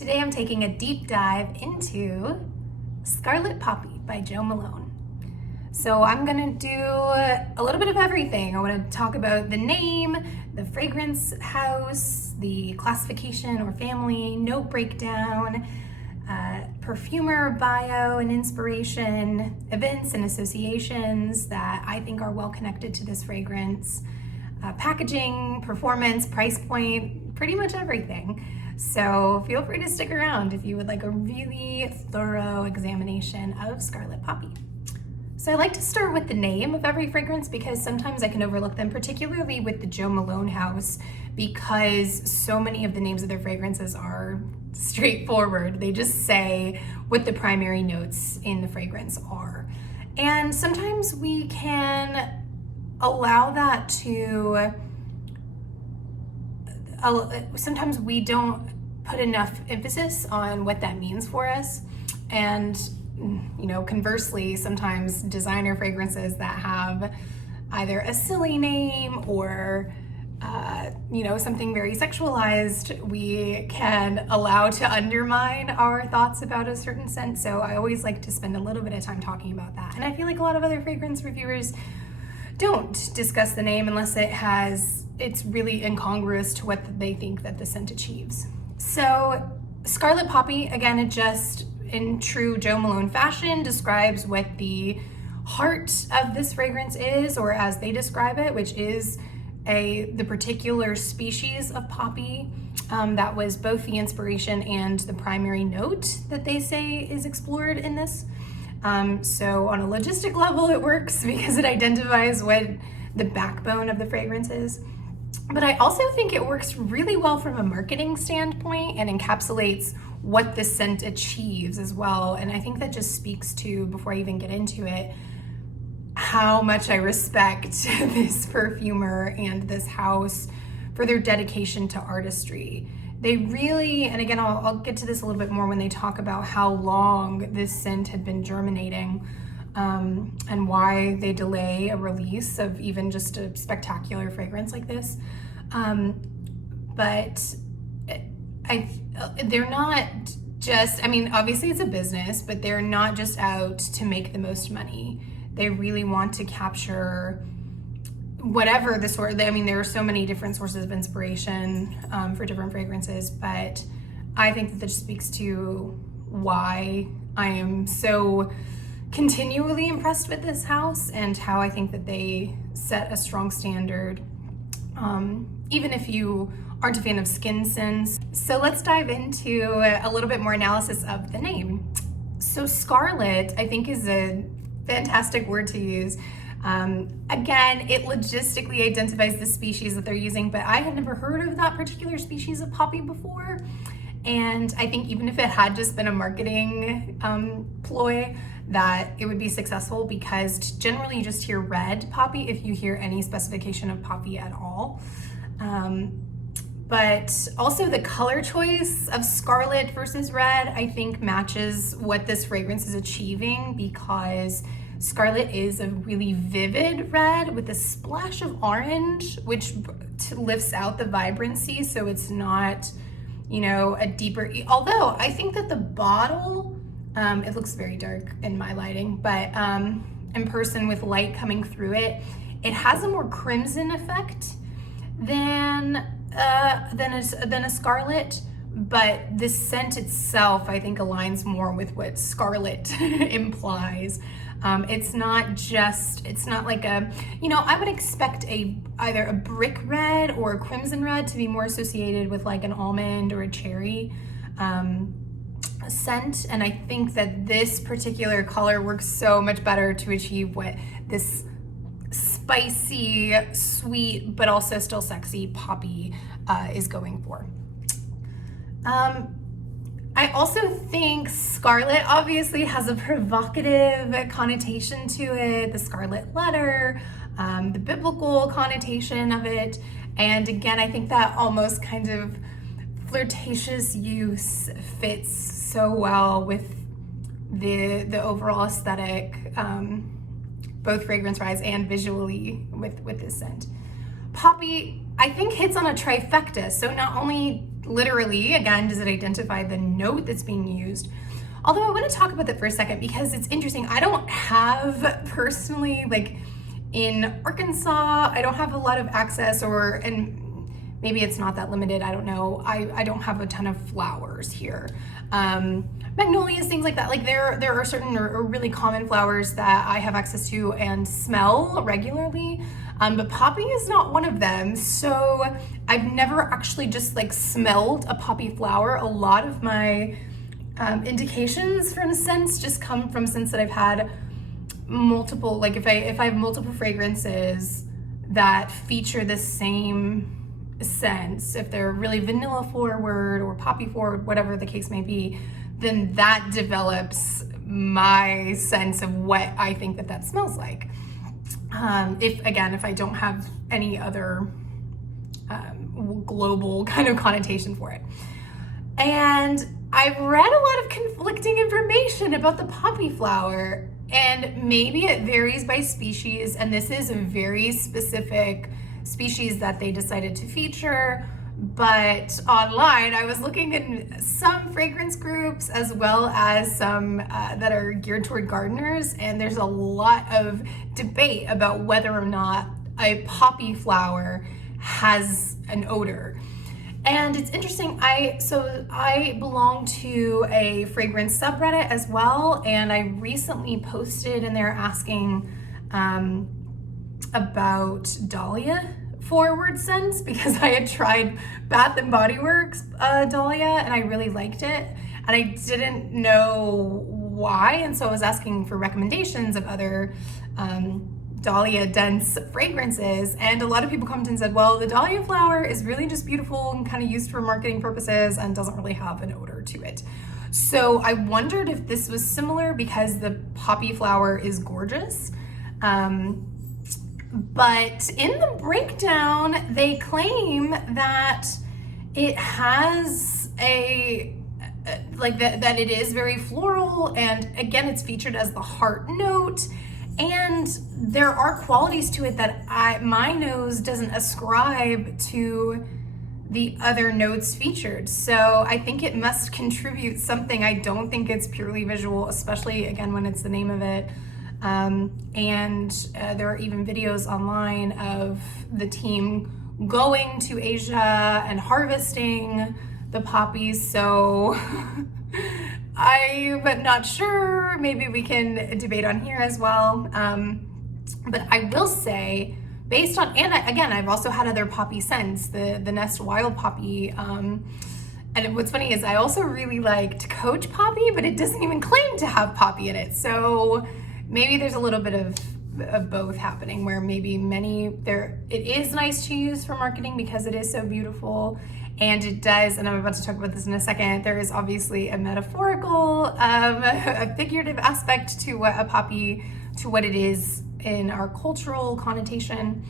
Today I'm taking a deep dive into Scarlet Poppy by Jo Malone. So I'm gonna do a little bit of everything. I wanna talk about the name, the fragrance house, the classification or family, note breakdown, perfumer bio and inspiration, events and associations that I think are well connected to this fragrance, packaging, performance, price point, pretty much everything. So feel free to stick around if you would like a really thorough examination of Scarlet Poppy. So I like to start with the name of every fragrance because sometimes I can overlook them, particularly with the Jo Malone house, because so many of the names of their fragrances are straightforward. They just say what the primary notes in the fragrance are. And sometimes we can allow that to, sometimes we don't put enough emphasis on what that means for us. And conversely, sometimes designer fragrances that have either a silly name or something very sexualized, we can allow to undermine our thoughts about a certain scent. So I always like to spend a little bit of time talking about that. And I feel like a lot of other fragrance reviewers don't discuss the name unless it's really incongruous to what they think that the scent achieves. So Scarlet Poppy, again, it just in true Jo Malone fashion describes what the heart of this fragrance is, or as they describe it, which is the particular species of poppy that was both the inspiration and the primary note that they say is explored in this. So on a logistic level, it works because it identifies what the backbone of the fragrance is. But I also think it works really well from a marketing standpoint and encapsulates what the scent achieves as well. And I think that just speaks to, before I even get into it, how much I respect this perfumer and this house for their dedication to artistry. They really, and again, I'll get to this a little bit more when they talk about how long this scent had been germinating and why they delay a release of even just a spectacular fragrance like this. But they're not just, obviously it's a business, but they're not just out to make the most money. They really want to capture whatever the source, there are so many different sources of inspiration for different fragrances, but I think that this speaks to why I am so continually impressed with this house and how I think that they set a strong standard, even if you aren't a fan of skin scents. So let's dive into a little bit more analysis of the name. So scarlet, I think, is a fantastic word to use. Again, it logistically identifies the species that they're using, but I had never heard of that particular species of poppy before. And I think even if it had just been a marketing ploy, that it would be successful, because generally you just hear red poppy if you hear any specification of poppy at all. But also the color choice of scarlet versus red, I think, matches what this fragrance is achieving, because scarlet is a really vivid red with a splash of orange, which lifts out the vibrancy, so it's not, a deeper, although I think that the bottle, it looks very dark in my lighting, but in person with light coming through it, it has a more crimson effect than a scarlet, but the scent itself, I think, aligns more with what scarlet implies. It's not like I would expect either a brick red or a crimson red to be more associated with like an almond or a cherry scent. And I think that this particular color works so much better to achieve what this spicy, sweet, but also still sexy poppy is going for. I also think scarlet obviously has a provocative connotation to it, the scarlet letter, the biblical connotation of it. And again, I think that almost kind of flirtatious use fits so well with the overall aesthetic, both fragrance-wise and visually with this scent. Poppy, I think, hits on a trifecta. So not only literally, again, does it identify the note that's being used? Although I want to talk about that for a second because it's interesting. I don't have personally, like in Arkansas, I don't have a lot of access, and maybe it's not that limited, I don't know. I don't have a ton of flowers here. Magnolias, things like that. Like there are certain or really common flowers that I have access to and smell regularly. But poppy is not one of them. So I've never actually just like smelled a poppy flower. A lot of my indications from scents just come from scents that I've had multiple, like if I have multiple fragrances that feature the same scents, if they're really vanilla forward or poppy forward, whatever the case may be, then that develops my sense of what I think that smells like. If I don't have any other global kind of connotation for it. And I've read a lot of conflicting information about the poppy flower, and maybe it varies by species, and this is a very specific species that they decided to feature. But online, I was looking in some fragrance groups as well as some that are geared toward gardeners, and there's a lot of debate about whether or not a poppy flower has an odor. And it's interesting, I belong to a fragrance subreddit as well, and I recently posted in there asking about dahlia forward scents because I had tried Bath and Body Works dahlia and I really liked it, and I didn't know why, and so I was asking for recommendations of other dahlia dense fragrances, and a lot of people commented and said, well, the dahlia flower is really just beautiful and kind of used for marketing purposes and doesn't really have an odor to it. So I wondered if this was similar because the poppy flower is gorgeous. But in the breakdown, they claim that it has that it is very floral, and again, it's featured as the heart note, and there are qualities to it that my nose doesn't ascribe to the other notes featured. So I think it must contribute something. I don't think it's purely visual, especially again when it's the name of it. There are even videos online of the team going to Asia and harvesting the poppies. So I'm not sure, maybe we can debate on here as well. But I will say, based on, again, I've also had other poppy scents, the Nest Wild Poppy. And what's funny is I also really liked Coach Poppy, but it doesn't even claim to have poppy in it. So maybe there's a little bit of both happening, where maybe it is nice to use for marketing because it is so beautiful, and it does, and I'm about to talk about this in a second, there is obviously a metaphorical, a figurative aspect to what a poppy, to what it is in our cultural connotation.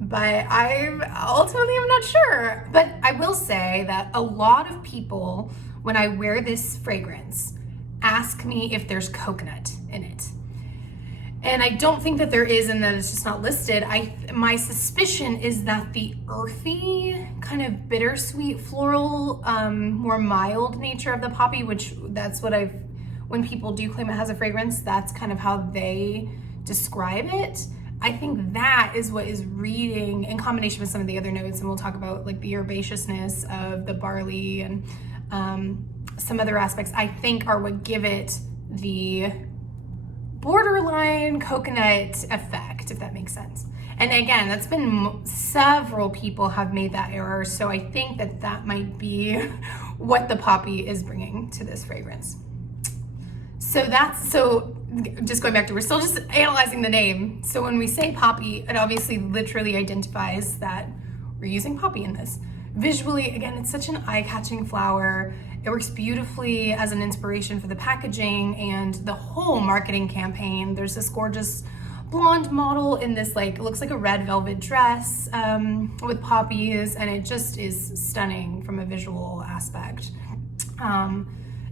But I ultimately am not sure. But I will say that a lot of people, when I wear this fragrance, ask me if there's coconut in it. And I don't think that there is, and that it's just not listed. My suspicion is that the earthy, kind of bittersweet, floral, more mild nature of the poppy, which that's what when people do claim it has a fragrance, that's kind of how they describe it. I think that is what is reading in combination with some of the other notes, and we'll talk about like the herbaceousness of the barley and some other aspects, I think, are what give it the borderline coconut effect, if that makes sense. And again, that's been several people have made that error, so I think that might be what the poppy is bringing to this fragrance. So just going back to, we're still just analyzing the name. So when we say poppy, it obviously literally identifies that we're using poppy in this. Visually, again, it's such an eye-catching flower. It works beautifully as an inspiration for the packaging and the whole marketing campaign. There's this gorgeous blonde model in this, like, it looks like a red velvet dress with poppies, and it just is stunning from a visual aspect.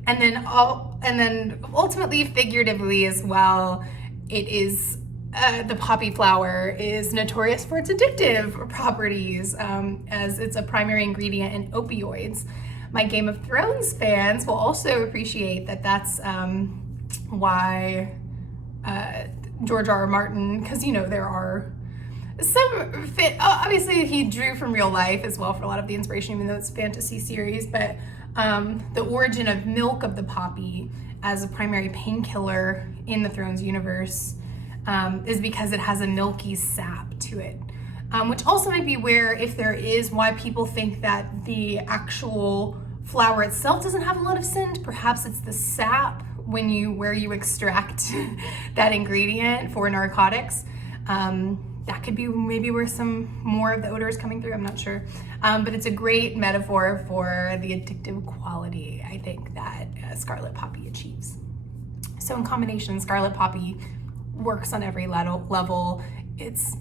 And then ultimately, figuratively as well, it is the poppy flower is notorious for its addictive properties, as it's a primary ingredient in opioids. My Game of Thrones fans will also appreciate that that's why George R. R. Martin, because there are some obviously he drew from real life as well for a lot of the inspiration, even though it's a fantasy series, but the origin of milk of the poppy as a primary painkiller in the Thrones universe is because it has a milky sap to it, which also might be where, if there is, why people think that the actual flower itself doesn't have a lot of scent. Perhaps it's the sap where you extract that ingredient for narcotics. That could be maybe where some more of the odor is coming through, I'm not sure. But it's a great metaphor for the addictive quality, I think, that Scarlet Poppy achieves. So in combination, Scarlet Poppy works on every level. It's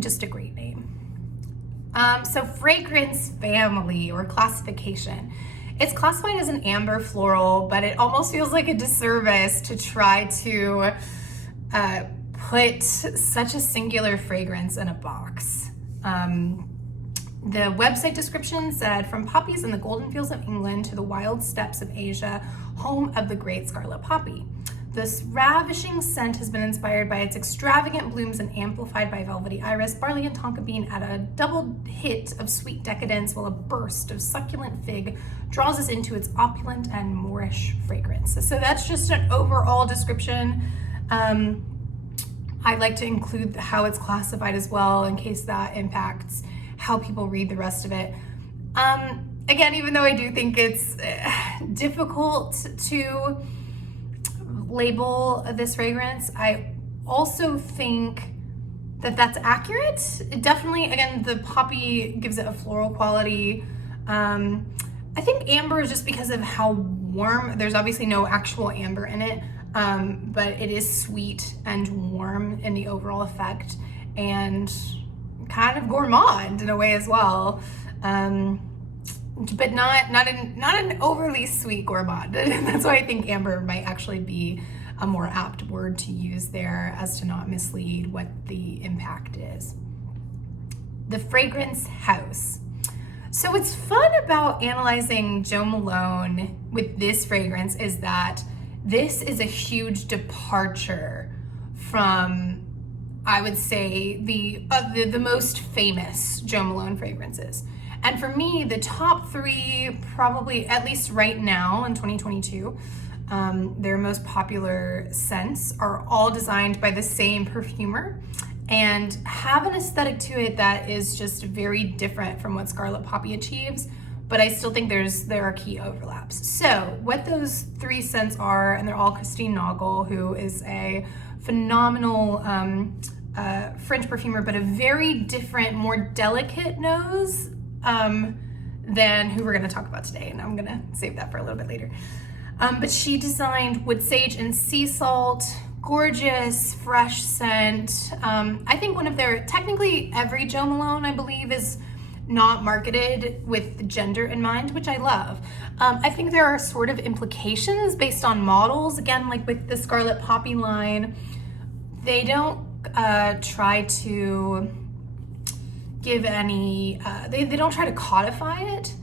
just a great name. So fragrance family or classification. It's classified as an amber floral, but it almost feels like a disservice to try to put such a singular fragrance in a box. The website description said, from poppies in the golden fields of England to the wild steppes of Asia, home of the great Scarlet Poppy. This ravishing scent has been inspired by its extravagant blooms and amplified by velvety iris, barley, and tonka bean at a double hit of sweet decadence, while a burst of succulent fig draws us into its opulent and Moorish fragrance. So that's just an overall description. I'd like to include how it's classified as well, in case that impacts how people read the rest of it. Again, even though I do think it's difficult to label this fragrance, I also think that that's accurate. It definitely, again, the poppy gives it a floral quality. I think amber is just because of how warm. There's obviously no actual amber in it, but it is sweet and warm in the overall effect, and kind of gourmand in a way as well. But not an overly sweet gourmand. That's why I think amber might actually be a more apt word to use there, as to not mislead what the impact is. The fragrance house. So what's fun about analyzing Jo Malone with this fragrance is that this is a huge departure from, I would say, the most famous Jo Malone fragrances. And for me, the top three, probably, at least right now in 2022, their most popular scents are all designed by the same perfumer and have an aesthetic to it that is just very different from what Scarlet Poppy achieves, but I still think there are key overlaps. So what those three scents are, and they're all Christine Nagel, who is a phenomenal French perfumer, but a very different, more delicate nose than who we're going to talk about today, and I'm going to save that for a little bit later. But she designed Wood Sage and Sea Salt, gorgeous, fresh scent. I think technically every Jo Malone, I believe, is not marketed with gender in mind, which I love. I think there are sort of implications based on models. Again, like with the Scarlet Poppy line, they don't try to give any, they don't try to codify it,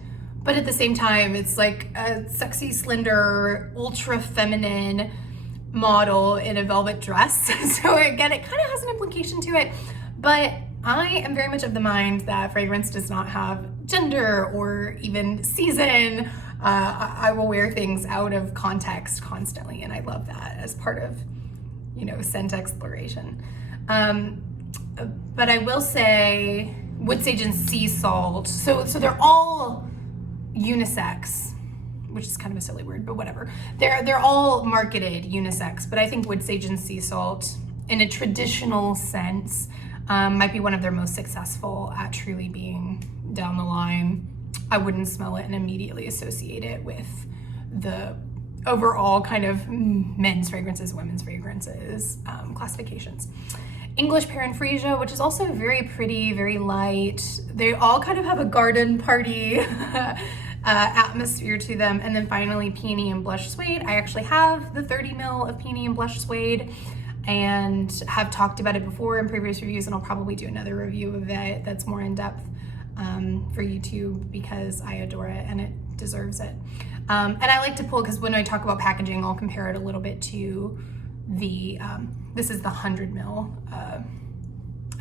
but at the same time, it's like a sexy, slender, ultra feminine model in a velvet dress. So again, it kind of has an implication to it, but I am very much of the mind that fragrance does not have gender or even season. I will wear things out of context constantly, and I love that as part of, scent exploration. But I will say Wood Sage and Sea Salt, so they're all unisex, which is kind of a silly word, but whatever. They're all marketed unisex, but I think Wood Sage and Sea Salt, in a traditional sense, might be one of their most successful at truly being down the line. I wouldn't smell it and immediately associate it with the overall kind of men's fragrances, women's fragrances classifications. English Paraphrenia, which is also very pretty, very light. They all kind of have a garden party atmosphere to them. And then finally, Peony and Blush Suede. I actually have the 30 ml of Peony and Blush Suede. and have talked about it before in previous reviews, and I'll probably do another review of it that's more in depth for YouTube because I adore it and it deserves it. And I like to pull, because when I talk about packaging, I'll compare it a little bit to the, this is the 100 ml,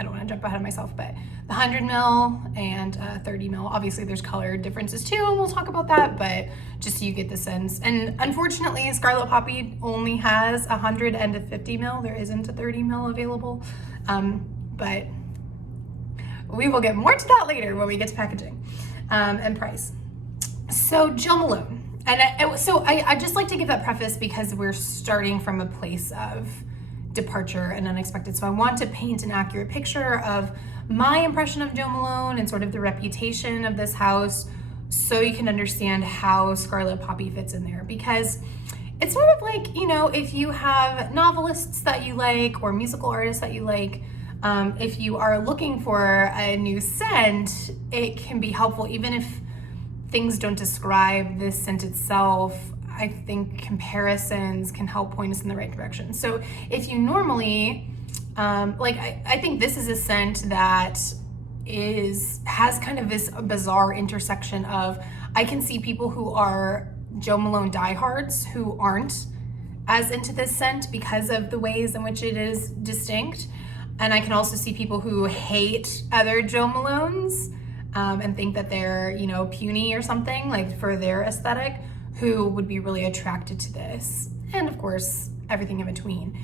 I don't want to jump ahead of myself, but the 100 ml and 30 ml. Obviously there's color differences too, and we'll talk about that, but just so you get the sense. And unfortunately, Scarlet Poppy only has 100 and a 50 ml. There isn't a 30 ml available, but we will get more to that later when we get to packaging and price. So Jo Malone, and I just like to give that preface because we're starting from a place of departure and unexpected. So I want to paint an accurate picture of my impression of Jo Malone and sort of the reputation of this house, so you can understand how Scarlet Poppy fits in there. Because it's sort of like, you know, if you have novelists that you like or musical artists that you like, if you are looking for a new scent, it can be helpful, even if things don't describe this scent itself. I think comparisons can help point us in the right direction. So if you normally, I think this is a scent that has kind of this bizarre intersection of, I can see people who are Jo Malone diehards who aren't as into this scent because of the ways in which it is distinct. And I can also see people who hate other Jo Malones and think that they're, you know, puny or something, like for their aesthetic, who would be really attracted to this, and of course everything in between.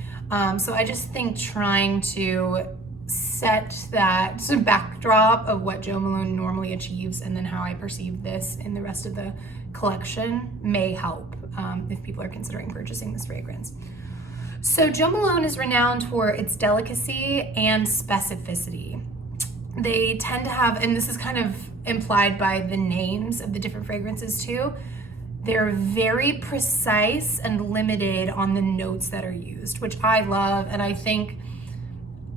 So I just think trying to set that backdrop of what Jo Malone normally achieves and then how I perceive this in the rest of the collection may help if people are considering purchasing this fragrance. So Jo Malone is renowned for its delicacy and specificity. They tend to have, and this is kind of implied by the names of the different fragrances too, they're very precise and limited on the notes that are used, which I love. And I think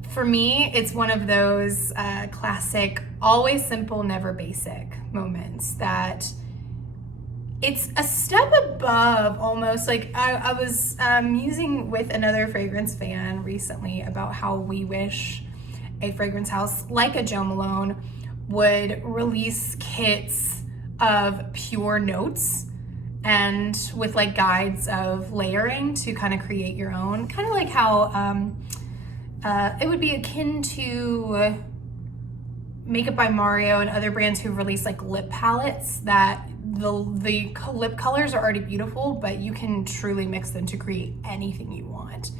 for me, it's one of those classic, always simple, never basic moments that it's a step above almost. Like I was musing with another fragrance fan recently about how we wish a fragrance house like a Jo Malone would release kits of pure notes and with like guides of layering to kind of create your own, kind of like how it would be akin to Makeup by Mario and other brands who release like lip palettes that the lip colors are already beautiful, but you can truly mix them to create anything you want.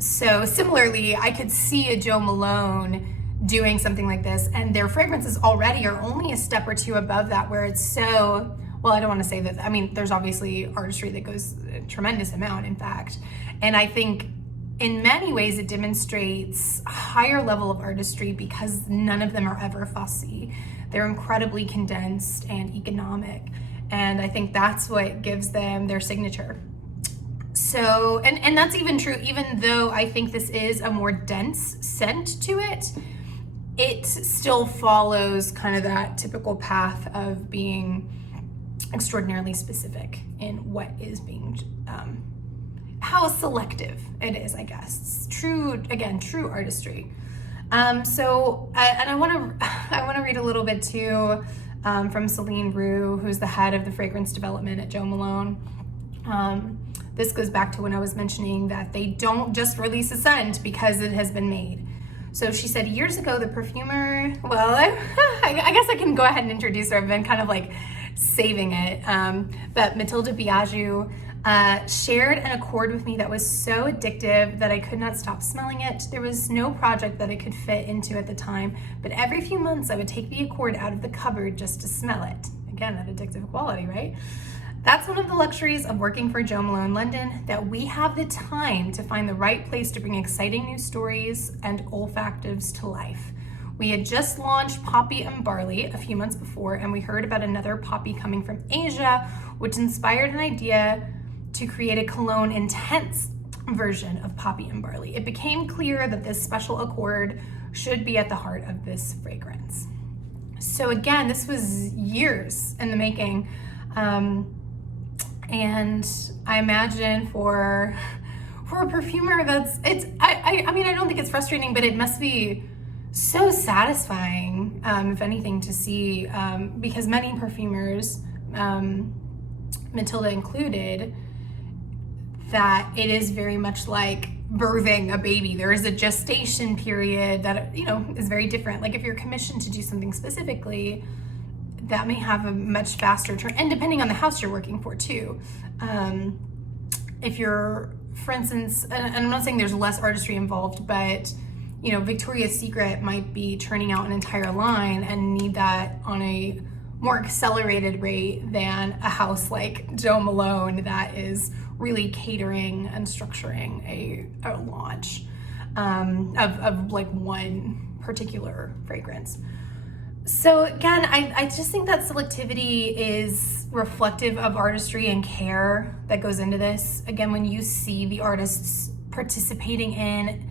So similarly, I could see a Jo Malone doing something like this, and their fragrances already are only a step or two above that, where it's so, well, I don't want to say that, I mean, there's obviously artistry that goes a tremendous amount, in fact. And I think in many ways it demonstrates a higher level of artistry because none of them are ever fussy. They're incredibly condensed and economic. And I think that's what gives them their signature. So, and that's even true, even though I think this is a more dense scent to it, it still follows kind of that typical path of being extraordinarily specific in what is being, how selective it is, I guess. It's true, again, true artistry. So, and I want to read a little bit too from Celine Roux, who's the head of the fragrance development at Jo Malone. This goes back to when I was mentioning that they don't just release a scent because it has been made. So she said, years ago, the perfumer, well, I guess I can go ahead and introduce her. I've been kind of like saving it. But Mathilde Bijaoui shared an accord with me that was so addictive that I could not stop smelling it. There was no project that it could fit into at the time, but every few months I would take the accord out of the cupboard just to smell it. Again, that addictive quality, right? That's one of the luxuries of working for Jo Malone London, that we have the time to find the right place to bring exciting new stories and olfactives to life. We had just launched Poppy and Barley a few months before, and we heard about another Poppy coming from Asia, which inspired an idea to create a cologne intense version of Poppy and Barley. It became clear that this special accord should be at the heart of this fragrance. So again, this was years in the making. And I imagine for for a perfumer, I mean, I don't think it's frustrating, but it must be so satisfying, if anything, to see, because many perfumers, Mathilde included, that it is very much like birthing a baby. There is a gestation period that, you know, is very different. Like if you're commissioned to do something specifically, that may have a much faster turn, and depending on the house you're working for too. If you're, for instance, and I'm not saying there's less artistry involved, but you know, Victoria's Secret might be churning out an entire line and need that on a more accelerated rate than a house like Jo Malone that is really catering and structuring a launch of like one particular fragrance. So again, I just think that selectivity is reflective of artistry and care that goes into this. Again, when you see the artists participating in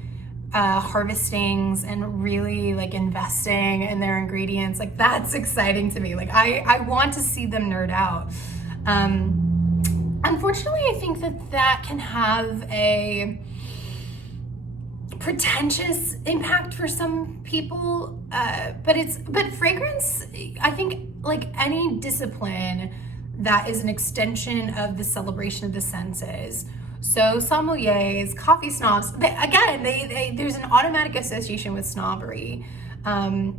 harvestings and really like investing in their ingredients, like that's exciting to me. Like I want to see them nerd out. Unfortunately, I think that can have a pretentious impact for some people, but fragrance, I think, like any discipline that is an extension of the celebration of the senses. So sommeliers, coffee snobs, there's an automatic association with snobbery, and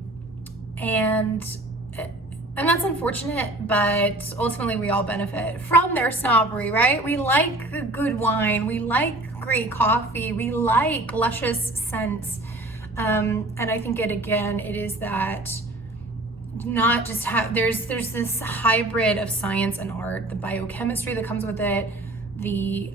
that's unfortunate, but ultimately we all benefit from their snobbery, right? We like good wine, we like great coffee, we like luscious scents, and I think it is that not just there's this hybrid of science and art, the biochemistry that comes with it, the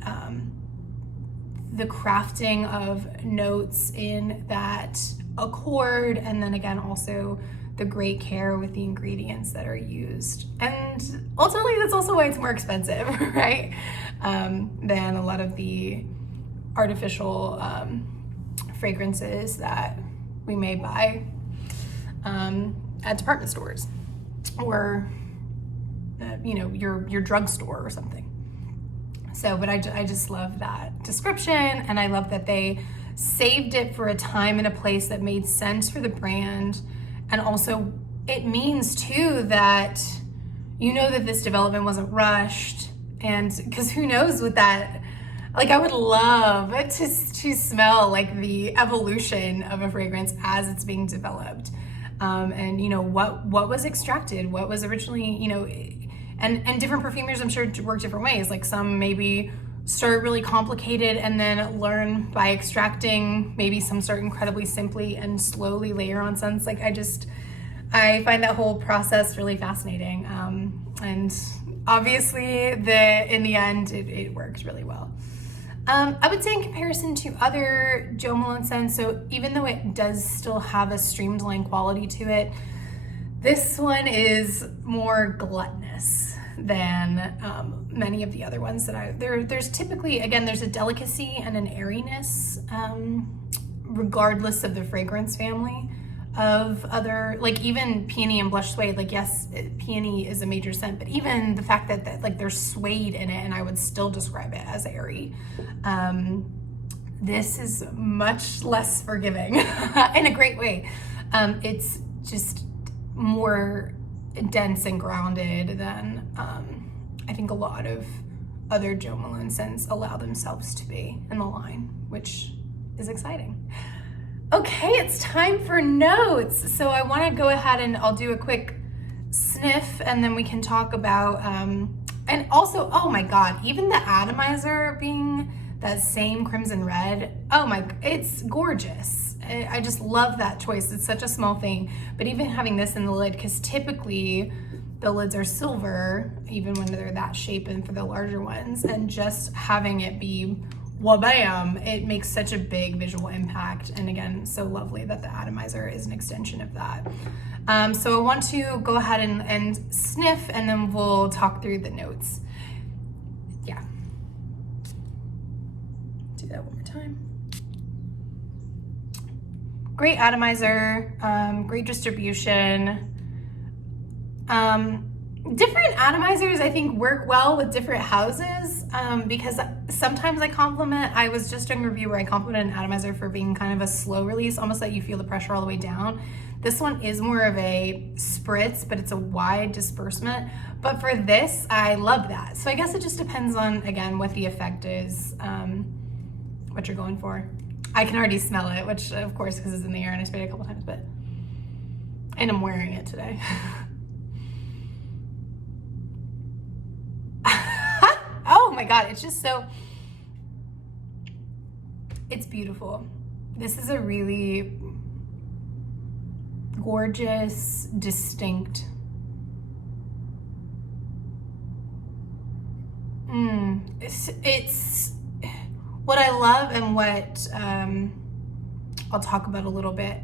crafting of notes in that accord, and then again also the great care with the ingredients that are used. And ultimately that's also why it's more expensive, right? Than a lot of the artificial fragrances that we may buy at department stores or your drugstore or something. So, but I just love that description, and I love that they saved it for a time and a place that made sense for the brand. And also it means too that you know that this development wasn't rushed, and because who knows what that, like I would love to smell like the evolution of a fragrance as it's being developed, and you know what was extracted, what was originally, you know, and different perfumers I'm sure work different ways. Like some maybe start really complicated and then learn by extracting. Maybe some start incredibly simply and slowly layer on scents. Like I find that whole process really fascinating, and obviously in the end it worked really well. I would say in comparison to other Jo Malone scents, so even though it does still have a streamlined quality to it, this one is more gluttonous than many of the other ones that there's typically, again, there's a delicacy and an airiness, regardless of the fragrance family of other, like even peony and blush suede, like yes, peony is a major scent, but even the fact that like there's suede in it, and I would still describe it as airy. This is much less forgiving in a great way. It's just more dense and grounded than I think a lot of other Jo Malone scents allow themselves to be in the line, which is exciting. Okay, it's time for notes. So I want to go ahead and I'll do a quick sniff, and then we can talk about, and also, oh my God, even the atomizer being that same crimson red, it's gorgeous. I just love that choice. It's such a small thing, but even having this in the lid, because typically the lids are silver, even when they're that shape and for the larger ones, and just having it be wha-bam, it makes such a big visual impact. And again, so lovely that the atomizer is an extension of that. So I want to go ahead and sniff, and then we'll talk through the notes. Yeah. Do that one more time. Great atomizer, great distribution. Different atomizers, I think, work well with different houses because sometimes I compliment. I was just doing a review where I complimented an atomizer for being kind of a slow release, almost like you feel the pressure all the way down. This one is more of a spritz, but it's a wide disbursement. But for this, I love that. So I guess it just depends on, again, what the effect is, what you're going for. I can already smell it, which of course, because it's in the air and I sprayed it a couple times, and I'm wearing it today. Oh my God, it's just so, it's beautiful. This is a really gorgeous, distinct, it's what I love, and what I'll talk about a little bit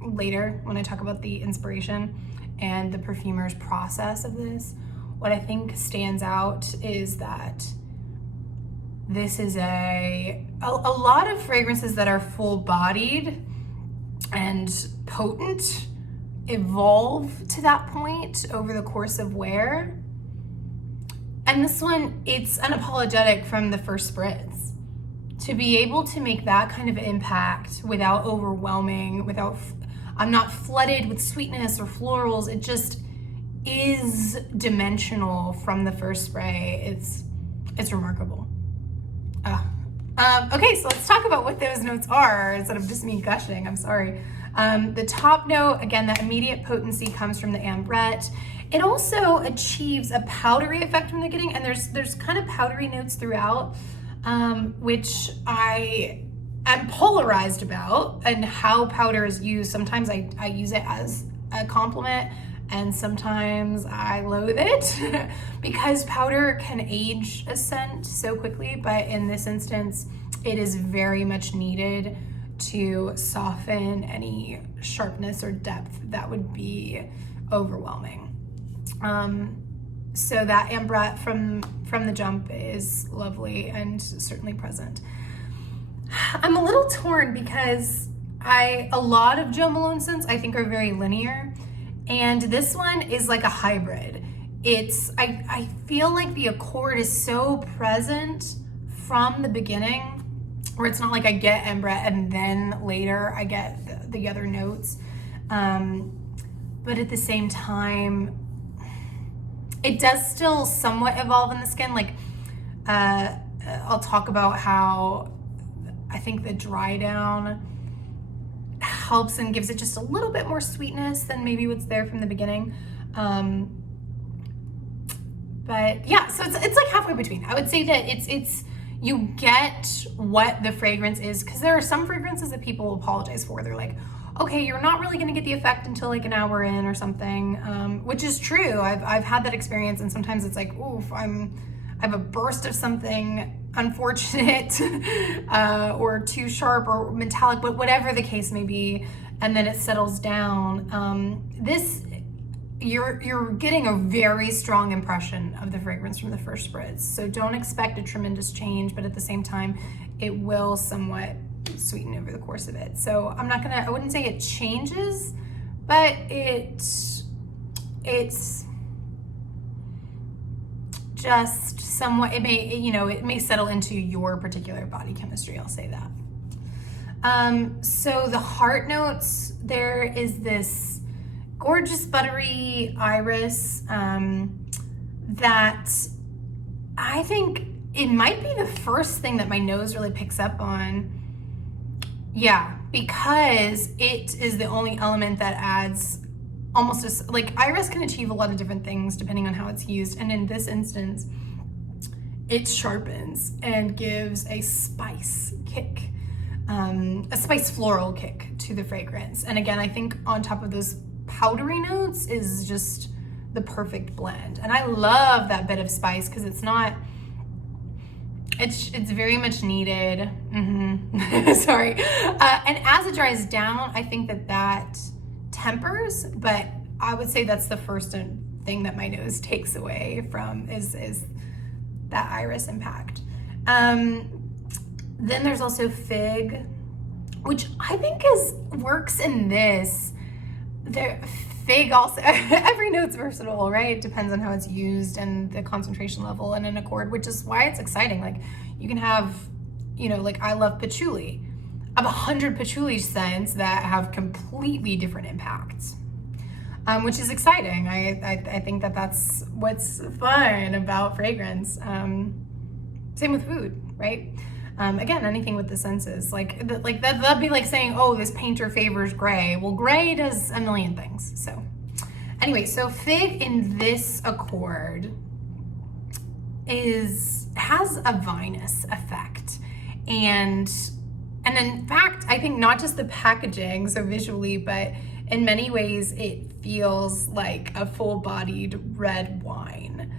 later when I talk about the inspiration and the perfumer's process of this. What I think stands out is that this is a lot of fragrances that are full-bodied and potent evolve to that point over the course of wear. And this one, it's unapologetic from the first spritz. To be able to make that kind of impact without overwhelming, I'm not flooded with sweetness or florals, it just is dimensional from the first spray. It's remarkable. Okay, so let's talk about what those notes are instead of just me gushing. I'm sorry. The top note, again, that immediate potency comes from the Ambrette. It also achieves a powdery effect from the beginning, and there's kind of powdery notes throughout, which I am polarized about, and how powder is used. Sometimes I use it as a compliment, and sometimes I loathe it because powder can age a scent so quickly, but in this instance, it is very much needed to soften any sharpness or depth that would be overwhelming. So that Ambrette from the jump is lovely and certainly present. I'm a little torn because a lot of Jo Malone scents I think are very linear, and this one is like a hybrid. I feel like the accord is so present from the beginning, where it's not like I get Ambrette and then later I get the other notes. But at the same time, it does still somewhat evolve in the skin. Like, I'll talk about how I think the dry down helps and gives it just a little bit more sweetness than maybe what's there from the beginning. But yeah, so it's like halfway between. I would say that it's you get what the fragrance is, because there are some fragrances that people apologize for. They're like, okay, you're not really gonna get the effect until like an hour in or something, which is true. I've had that experience, and sometimes it's like, oof, I have a burst of something unfortunate or too sharp or metallic, but whatever the case may be, and then it settles down. You're getting a very strong impression of the fragrance from the first spritz, so don't expect a tremendous change, but at the same time, it will somewhat sweeten over the course of it. So I wouldn't say it changes, but it's just somewhat, it may settle into your particular body chemistry, I'll say that. So the heart notes, there is this gorgeous buttery iris that I think it might be the first thing that my nose really picks up on. Yeah, because it is the only element that adds almost like iris can achieve a lot of different things depending on how it's used, and in this instance it sharpens and gives a spice kick, a spice floral kick to the fragrance. And again, I think on top of those powdery notes is just the perfect blend, and I love that bit of spice because it's very much needed. Sorry. And as it dries down, I think that tempers, but I would say that's the first thing that my nose takes away from is that iris impact. Then there's also fig, which I think works in this. fig also, every note's versatile, right? It depends on how it's used and the concentration level and an accord, which is why it's exciting. Like you can have, like I love patchouli. I have 100 patchouli scents that have completely different impacts, which is exciting. I think that that's what's fun about fragrance. Same with food, right? Again, anything with the senses, that'd be like saying, oh, this painter favors gray. Well, gray does a million things. So anyway, so fig in this accord has a vinous effect. And in fact, I think not just the packaging, so visually, but in many ways, it feels like a full-bodied red wine.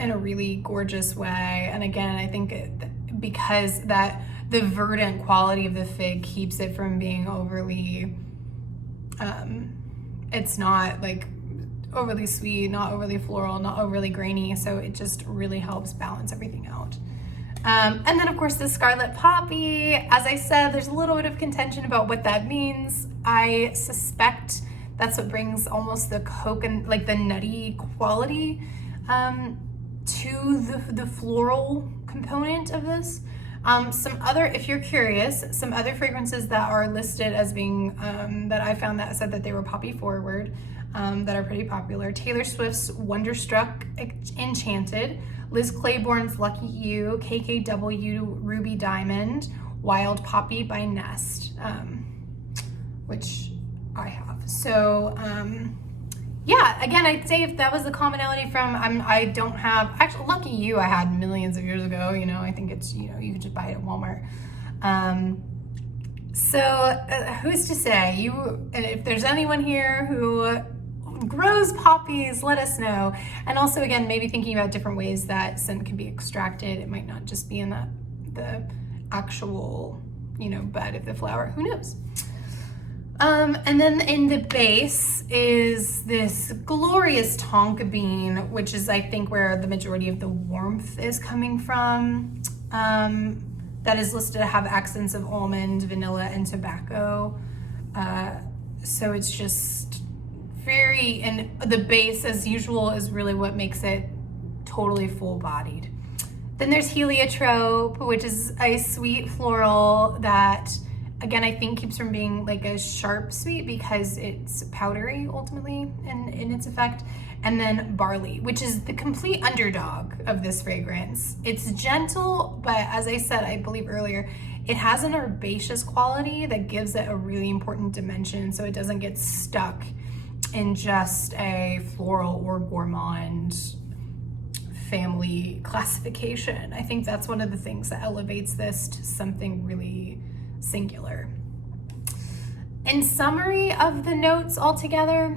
In a really gorgeous way. And again, I think because that the verdant quality of the fig keeps it from being overly, it's not like overly sweet, not overly floral, not overly grainy. So it just really helps balance everything out. And then of course the Scarlet Poppy, as I said, there's a little bit of contention about what that means. I suspect that's what brings almost the coconut, like the nutty quality, to the floral component of this. Some other, if you're curious, some other fragrances that are listed as being, that I found that said that they were poppy forward, that are pretty popular. Taylor Swift's Wonderstruck Enchanted, Liz Claiborne's Lucky You, KKW Ruby Diamond, Wild Poppy by Nest, which I have. So, yeah, again, I'd say if that was the commonality from, I don't have, actually, Lucky You I had millions of years ago, I think it's, you could just buy it at Walmart. Who's to say, if there's anyone here who grows poppies, let us know. And also, again, maybe thinking about different ways that scent can be extracted. It might not just be in the actual, bud of the flower, who knows? And then in the base is this glorious tonka bean, which is, I think, where the majority of the warmth is coming from. That is listed to have accents of almond, vanilla, and tobacco. So it's just and the base, as usual, is really what makes it totally full-bodied. Then there's Heliotrope, which is a sweet floral that, again, I think keeps from being like a sharp sweet because it's powdery ultimately in its effect. And then Barley, which is the complete underdog of this fragrance. It's gentle, but as I said, I believe earlier, it has an herbaceous quality that gives it a really important dimension so it doesn't get stuck in just a floral or gourmand family classification. I think that's one of the things that elevates this to something really singular. In summary of the notes altogether,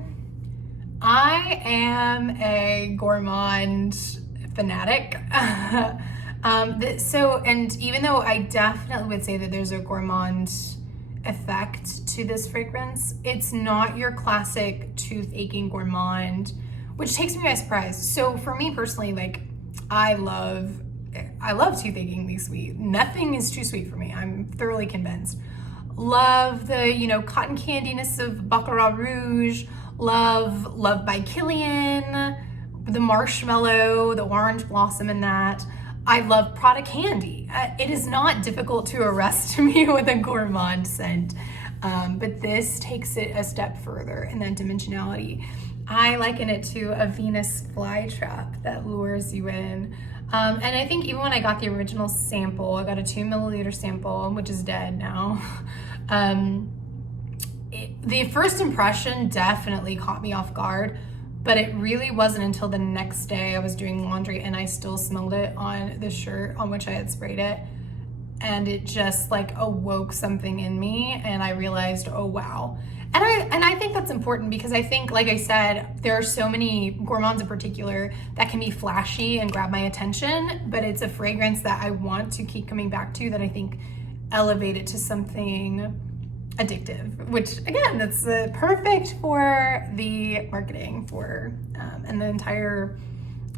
I am a gourmand fanatic. And even though I definitely would say that there's a gourmand effect to this fragrance, it's not your classic tooth aching gourmand, which takes me by surprise. So for me personally, like I love tooth achingly sweet. Nothing is too sweet for me. I'm thoroughly convinced. Love the, cotton candiness of Baccarat Rouge. Love by Kilian, the marshmallow, the orange blossom in that. I love Prada candy. It is not difficult to arrest me with a gourmand scent, but this takes it a step further in that dimensionality. I liken it to a Venus flytrap that lures you in. And I think even when I got the original sample, I got a 2 milliliter sample, which is dead now. The first impression definitely caught me off guard, but it really wasn't until the next day I was doing laundry and I still smelled it on the shirt on which I had sprayed it. And it just like awoke something in me and I realized, oh wow. And I think that's important because I think, like I said, there are so many gourmands in particular that can be flashy and grab my attention, but it's a fragrance that I want to keep coming back to that I think elevate it to something addictive, which again, that's perfect for the marketing for and the entire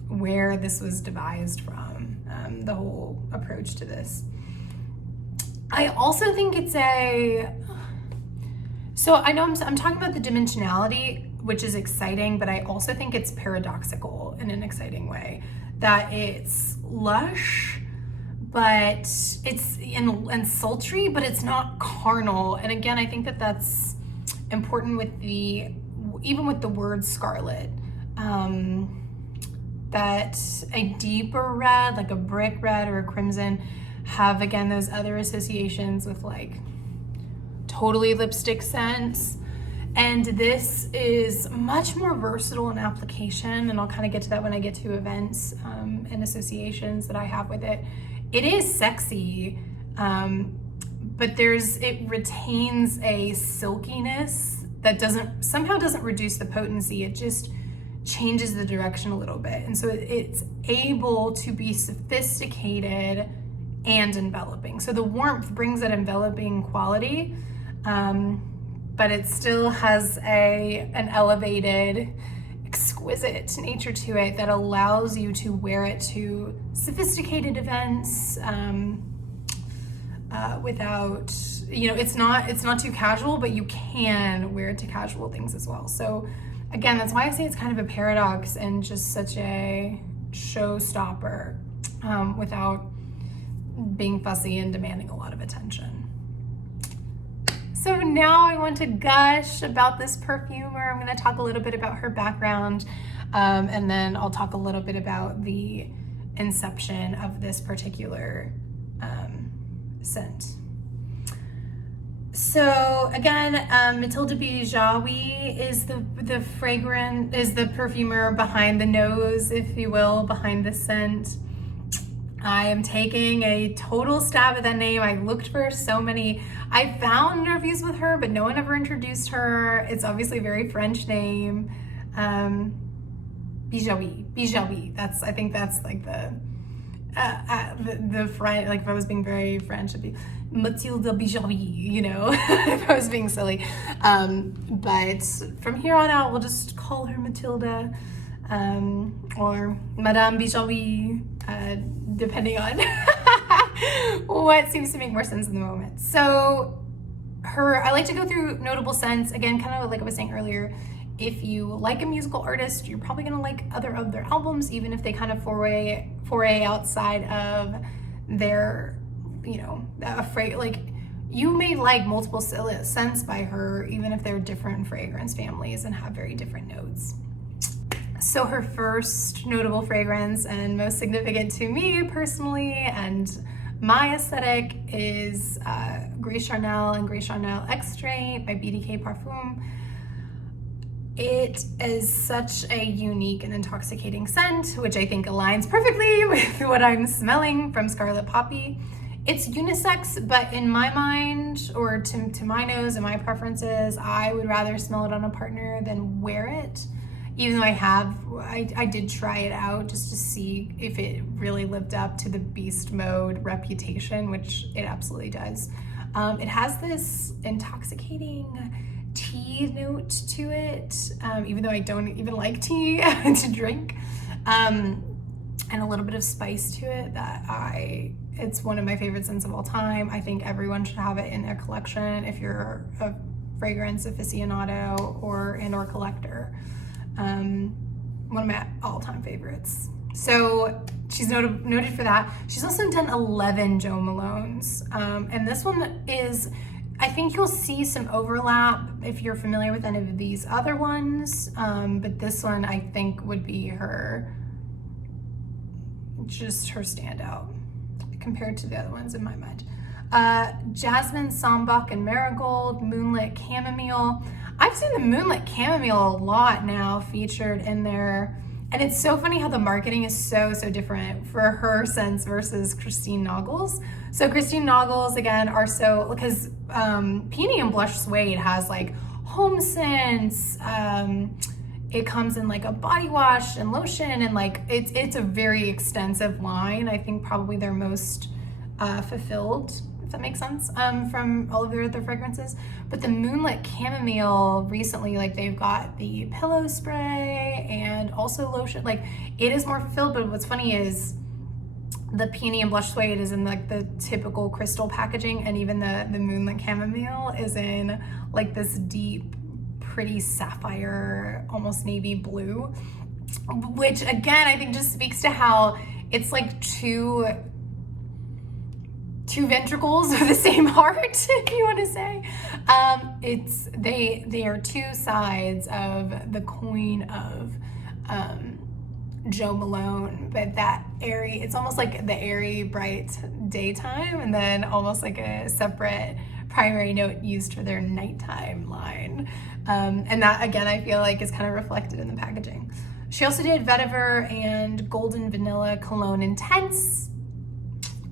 where this was devised from, the whole approach to this. I also think it's So I know I'm talking about the dimensionality, which is exciting, but I also think it's paradoxical in an exciting way, that it's lush, but it's and sultry, but it's not carnal. And again, I think that that's important with even with the word scarlet, that a deeper red, like a brick red or a crimson, have again those other associations with like totally lipstick scents. And this is much more versatile in application, and I'll kind of get to that when I get to events and associations that I have with it. It is sexy, but it retains a silkiness that somehow doesn't reduce the potency. It just changes the direction a little bit. And so it's able to be sophisticated and enveloping. So the warmth brings that enveloping quality, but it still has an elevated, exquisite nature to it that allows you to wear it to sophisticated events without, it's not too casual, but you can wear it to casual things as well. So again, that's why I say it's kind of a paradox and just such a showstopper without being fussy and demanding a lot of attention. So now I want to gush about this perfumer. I'm going to talk a little bit about her background, and then I'll talk a little bit about the inception of this particular scent. So again, Mathilde Bijaoui is the perfumer behind the nose, if you will, behind the scent. I am taking a total stab at that name. I looked for so many. I found interviews with her, but no one ever introduced her. It's obviously a very French name. Bijaoui. I think that's like the French, like if I was being very French, it'd be Mathilde Bijaoui, if I was being silly. But from here on out, we'll just call her Mathilde, or Madame Bijaoui, depending on what seems to make more sense in the moment. So I like to go through notable scents, again, kind of like I was saying earlier. If you like a musical artist, you're probably gonna like other of their albums, even if they kind of foray outside of their, like you may like multiple scents by her, even if they're different fragrance families and have very different notes. So her first notable fragrance, and most significant to me personally and my aesthetic, is Grey Charnel and Grey Charnel Extrait by BDK Parfum. It is such a unique and intoxicating scent, which I think aligns perfectly with what I'm smelling from Scarlet Poppy. It's unisex, but in my mind, or to my nose and my preferences, I would rather smell it on a partner than wear it. Even though I did try it out just to see if it really lived up to the beast mode reputation, which it absolutely does. It has this intoxicating tea note to it, even though I don't even like tea to drink, and a little bit of spice to it it's one of my favorite scents of all time. I think everyone should have it in their collection if you're a fragrance aficionado or collector. One of my all-time favorites. So she's noted for that. She's also done 11 Jo Malones, and this one is, I think you'll see some overlap if you're familiar with any of these other ones, but this one I think would be her standout compared to the other ones in my mind. Jasmine, Sambuck, and Marigold, Moonlit Chamomile. I've seen the Moonlit Chamomile a lot now featured in there, and it's so funny how the marketing is so different for her scents versus Christine Nagel's. So Christine Nagel's, again, because Peony and Blush Suede has like home scents, it comes in like a body wash and lotion, and like it's a very extensive line. I think probably their most fulfilled, if that makes sense, from all of their other fragrances. But the Moonlit Chamomile recently, like they've got the pillow spray and also lotion. Like it is more fulfilled, but what's funny is The peony and blush suede is in like the typical crystal packaging, and even the moonlit chamomile is in like this deep, pretty sapphire, almost navy blue, which again, I think just speaks to how it's like two ventricles of the same heart, if you want to say. They are two sides of the coin of Joe Malone, but that airy, it's almost like the airy, bright daytime, and then almost like a separate primary note used for their nighttime line. And that, again, I feel like is kind of reflected in the packaging. She also did vetiver and golden vanilla cologne intense.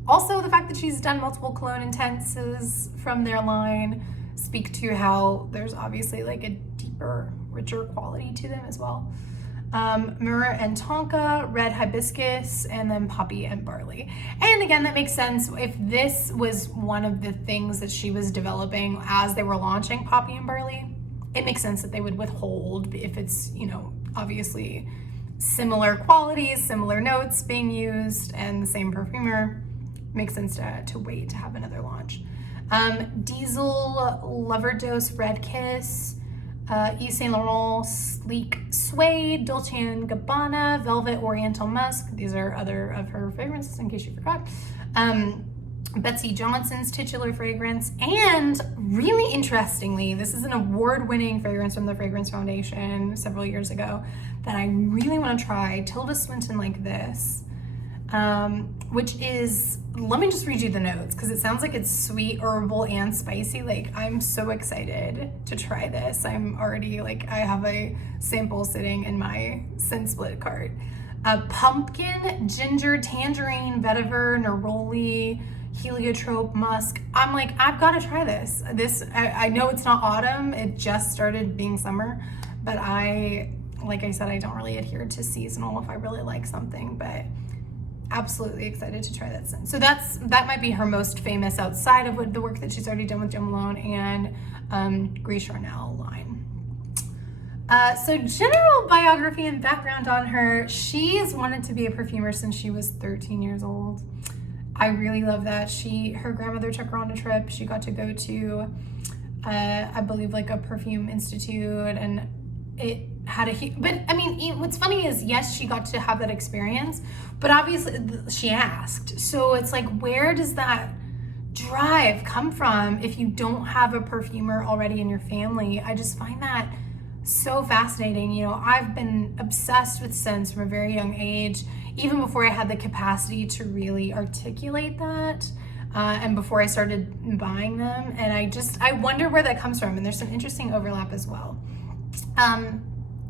Also, the fact that she's done multiple cologne intenses from their line speak to how there's obviously like a deeper, richer quality to them as well. Myrrh and Tonka, red hibiscus, and then poppy and barley. And again, that makes sense. If this was one of the things that she was developing as they were launching poppy and barley, it makes sense that they would withhold if it's, you know, obviously similar qualities, similar notes being used, and the same perfumer. Makes sense to wait to have another launch. Diesel Lover Dose Red Kiss, Yves Saint Laurent Sleek Suede, Dolce & Gabbana Velvet Oriental Musk. These are other of her fragrances in case you forgot. Betsy Johnson's titular fragrance, and really interestingly, this is an award-winning fragrance from the Fragrance Foundation several years ago that I really want to try, Tilda Swinton Like This, which is, let me just read you the notes because it sounds like it's sweet, herbal, and spicy. Like, I'm so excited to try this. I'm already like, I have a sample sitting in my scent split cart. Pumpkin, ginger, tangerine, vetiver, neroli, heliotrope, musk. I'm like, I've got to try this. I know it's not autumn. It just started being summer, but like I said, I don't really adhere to seasonal if I really like something, but absolutely excited to try that scent. So that might be her most famous outside of the work that she's already done with Jo Malone and Gris Charnel line. So general biography and background on her. She has wanted to be a perfumer since she was 13 years old. I really love that. Her grandmother took her on a trip. She got to go to, I believe, like a perfume institute, and it had but I mean, what's funny is, yes, she got to have that experience, but obviously she asked. So it's like, where does that drive come from if you don't have a perfumer already in your family? I just find that so fascinating. You know, I've been obsessed with scents from a very young age, even before I had the capacity to really articulate that, and before I started buying them. And I wonder where that comes from. And there's some interesting overlap as well.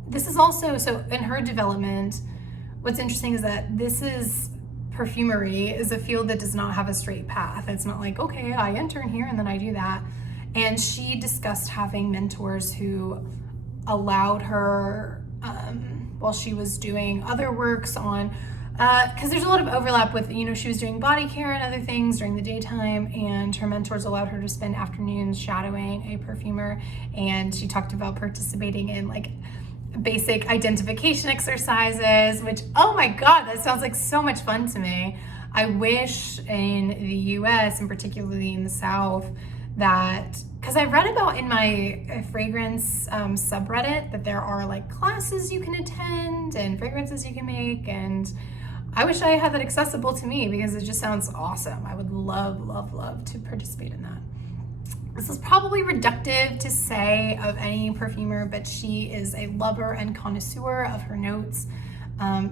This is also, so in her development, what's interesting is that perfumery is a field that does not have a straight path. It's not like, okay, I intern here and then I do that. And she discussed having mentors who allowed her, while she was doing other works on, because there's a lot of overlap with, you know, she was doing body care and other things during the daytime, and her mentors allowed her to spend afternoons shadowing a perfumer. And she talked about participating in like basic identification exercises, which, oh my God, that sounds like so much fun to me. I wish in the US, and particularly in the South, that, because I've read about in my fragrance subreddit that there are like classes you can attend and fragrances you can make, and I wish I had that accessible to me because it just sounds awesome. I would love, love, love to participate in that. This is probably reductive to say of any perfumer, but she is a lover and connoisseur of her notes.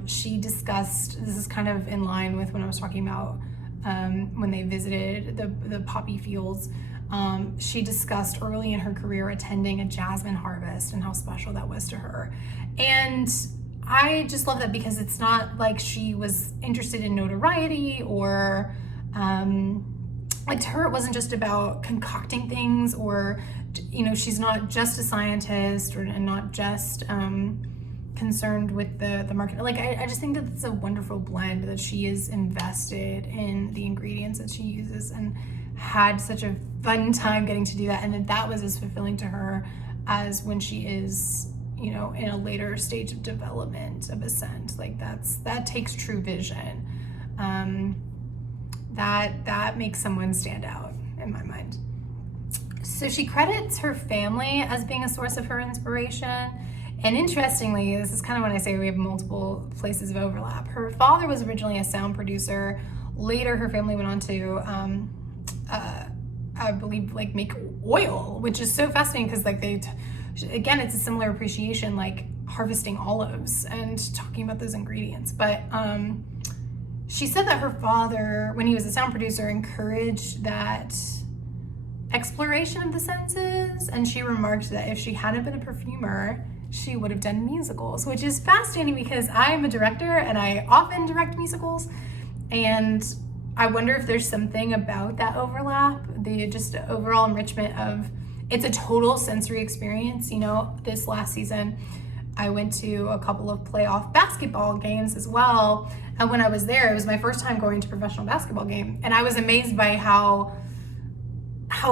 She discussed, this is kind of in line with when I was talking about when they visited the poppy fields. She discussed early in her career attending a jasmine harvest and how special that was to her. And I just love that because it's not like she was interested in notoriety or like, to her it wasn't just about concocting things, or, you know, she's not just a scientist and not just concerned with the market. Like, I just think that it's a wonderful blend, that she is invested in the ingredients that she uses and had such a fun time getting to do that, and that was as fulfilling to her as when she is, you know, in a later stage of development of a scent. Like, that takes true vision. That makes someone stand out in my mind. So she credits her family as being a source of her inspiration. And interestingly, this is kind of when I say we have multiple places of overlap. Her father was originally a sound producer. Later, her family went on to, I believe, like make oil, which is so fascinating because like again, it's a similar appreciation, like harvesting olives and talking about those ingredients. But she said that her father, when he was a sound producer, encouraged that exploration of the senses, and she remarked that if she hadn't been a perfumer, she would have done musicals, which is fascinating because I'm a director and I often direct musicals, and I wonder if there's something about that overlap, the just overall enrichment of, it's a total sensory experience. You know, this last season, I went to a couple of playoff basketball games as well. And when I was there, it was my first time going to a professional basketball game. And I was amazed by how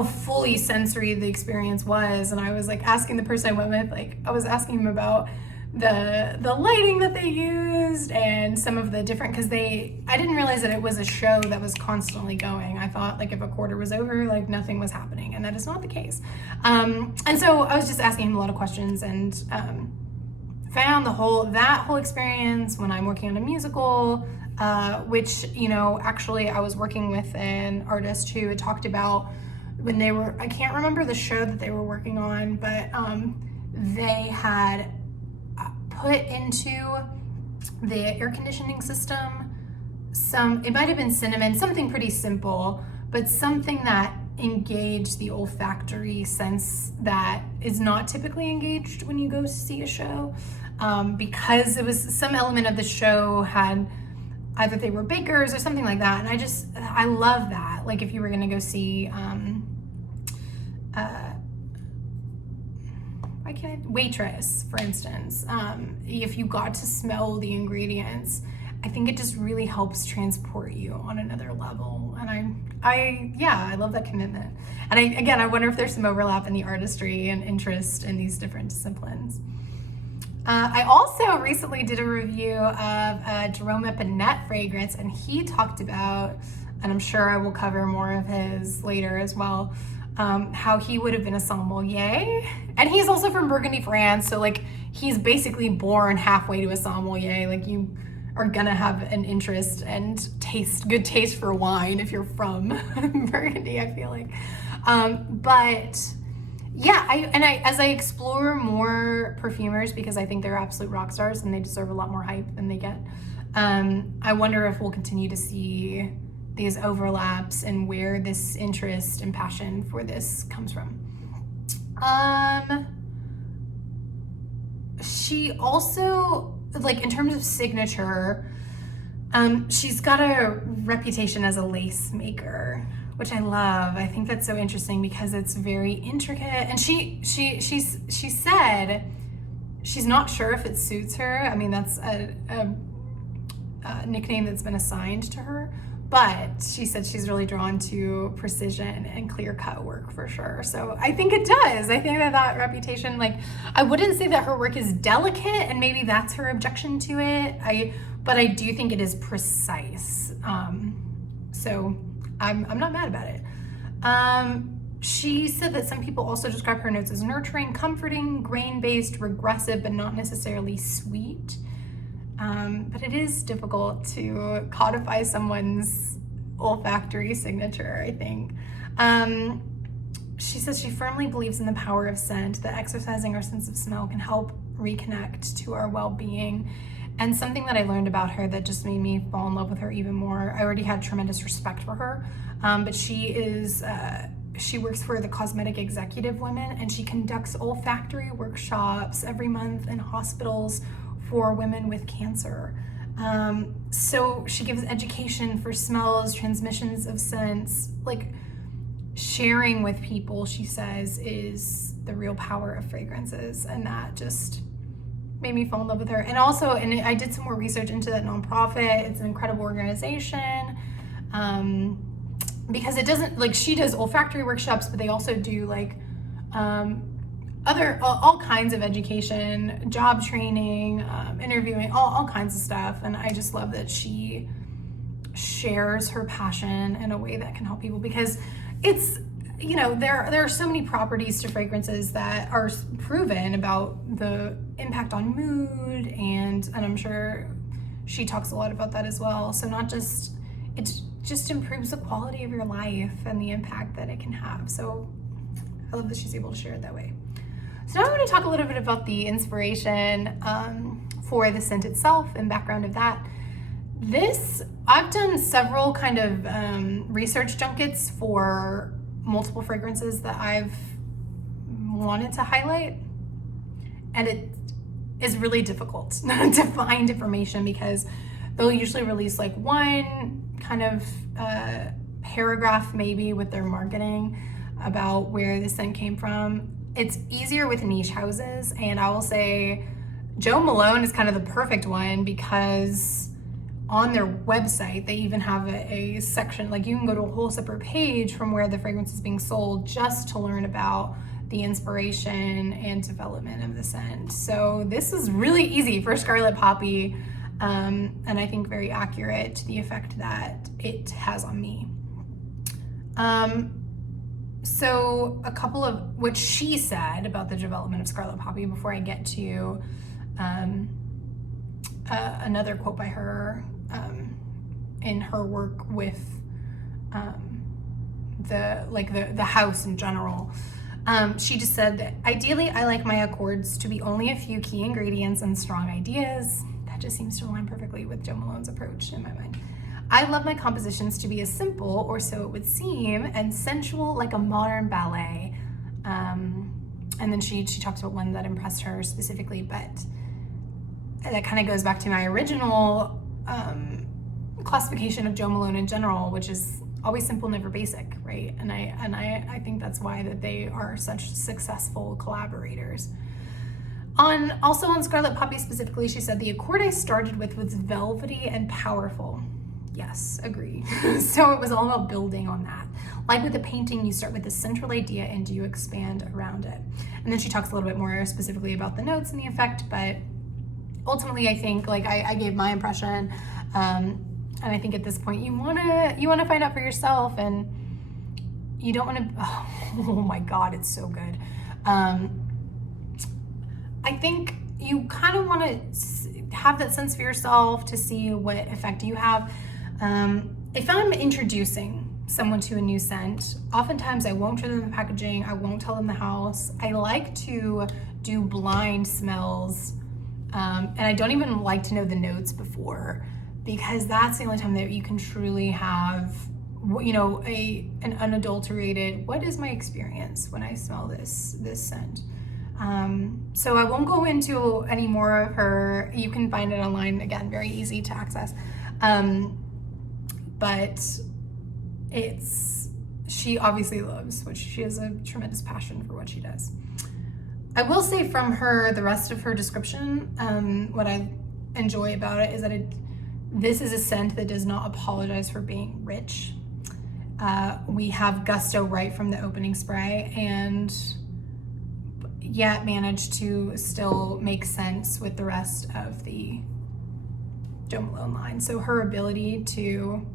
fully sensory the experience was. And I was like asking the person I went with, like I was asking him about the lighting that they used and some of the different, because I didn't realize that it was a show that was constantly going. I thought like if a quarter was over, like nothing was happening, and that is not the case. And so I was just asking him a lot of questions, and found that whole experience when I'm working on a musical, which, you know, actually I was working with an artist who had talked about when they were, I can't remember the show that they were working on, but they had put into the air conditioning system it might have been cinnamon, something pretty simple, but something that engaged the olfactory sense that is not typically engaged when you go see a show, because it was some element of the show had either they were bakers or something like that. And I love that. Like if you were going to go see Waitress, for instance, if you got to smell the ingredients, I think it just really helps transport you on another level. And I love that commitment. And I wonder if there's some overlap in the artistry and interest in these different disciplines. I also recently did a review of a Jerome Epinette fragrance, and he talked about, and I'm sure I will cover more of his later as well, how he would have been a sommelier. And he's also from Burgundy, France, so like he's basically born halfway to a sommelier. Like you are gonna have an interest and good taste for wine if you're from Burgundy, I feel like. But yeah, as I explore more perfumers, because I think they're absolute rock stars and they deserve a lot more hype than they get, I wonder if we'll continue to see these overlaps and where this interest and passion for this comes from. She also, like in terms of signature, she's got a reputation as a lace maker, which I love. I think that's so interesting because it's very intricate. And she said she's not sure if it suits her. I mean, that's a nickname that's been assigned to her. But she said she's really drawn to precision and clear-cut work for sure. So I think it does. I think that reputation, like, I wouldn't say that her work is delicate, and maybe that's her objection to it. But I do think it is precise. So I'm not mad about it. She said that some people also describe her notes as nurturing, comforting, grain-based, regressive, but not necessarily sweet. But it is difficult to codify someone's olfactory signature, I think. She says she firmly believes in the power of scent, that exercising our sense of smell can help reconnect to our well-being. And something that I learned about her that just made me fall in love with her even more, I already had tremendous respect for her, but she works for the Cosmetic Executive Women, and she conducts olfactory workshops every month in hospitals for women with cancer. So she gives education for smells, transmissions of scents, like sharing with people, she says, is the real power of fragrances. And that just made me fall in love with her. And also, I did some more research into that nonprofit. It's an incredible organization. Because it doesn't, like, she does olfactory workshops, but they also do like all kinds of education, job training, interviewing, all kinds of stuff. And I just love that she shares her passion in a way that can help people, because it's, you know, there are so many properties to fragrances that are proven about the impact on mood, and I'm sure she talks a lot about that as well. So not just, it just improves the quality of your life and the impact that it can have. So I love that she's able to share it that way. So now I'm going to talk a little bit about the inspiration for the scent itself and background of that. I've done several kind of research junkets for multiple fragrances that I've wanted to highlight, and it is really difficult to find information, because they'll usually release like one kind of paragraph maybe with their marketing about where the scent came from. It's easier with niche houses, and I will say Jo Malone is kind of the perfect one, because on their website they even have a section, like you can go to a whole separate page from where the fragrance is being sold just to learn about the inspiration and development of the scent. So this is really easy for Scarlet Poppy, and I think very accurate to the effect that it has on me. So a couple of what she said about the development of Scarlet Poppy before I get to another quote by her in her work with the house in general. She just said that ideally I like my accords to be only a few key ingredients and strong ideas. That just seems to align perfectly with Jo Malone's approach in my mind. I love my compositions to be as simple, or so it would seem, and sensual like a modern ballet. And then she talks about one that impressed her specifically, but that kind of goes back to my original classification of Jo Malone in general, which is always simple, never basic, right? And I think that's why that they are such successful collaborators. Also on Scarlet Poppy specifically, she said the accord I started with was velvety and powerful. Yes, agree. So it was all about building on that. Like with a painting, you start with the central idea and you expand around it. And then she talks a little bit more specifically about the notes and the effect, but ultimately I think, like I gave my impression, and I think at this point you wanna find out for yourself, and you don't wanna, oh my God, it's so good. I think you kind of wanna have that sense for yourself to see what effect you have. If I'm introducing someone to a new scent, oftentimes I won't show them the packaging, I won't tell them the house. I like to do blind smells, and I don't even like to know the notes before, because that's the only time that you can truly have, you know, an unadulterated, what is my experience when I smell this scent? So I won't go into any more of her. You can find it online, again, very easy to access. But she obviously loves what she has a tremendous passion for what she does. I will say from her, the rest of her description, what I enjoy about it is that this is a scent that does not apologize for being rich. We have gusto right from the opening spray, and yet managed to still make sense with the rest of the Jo Malone line. So her ability to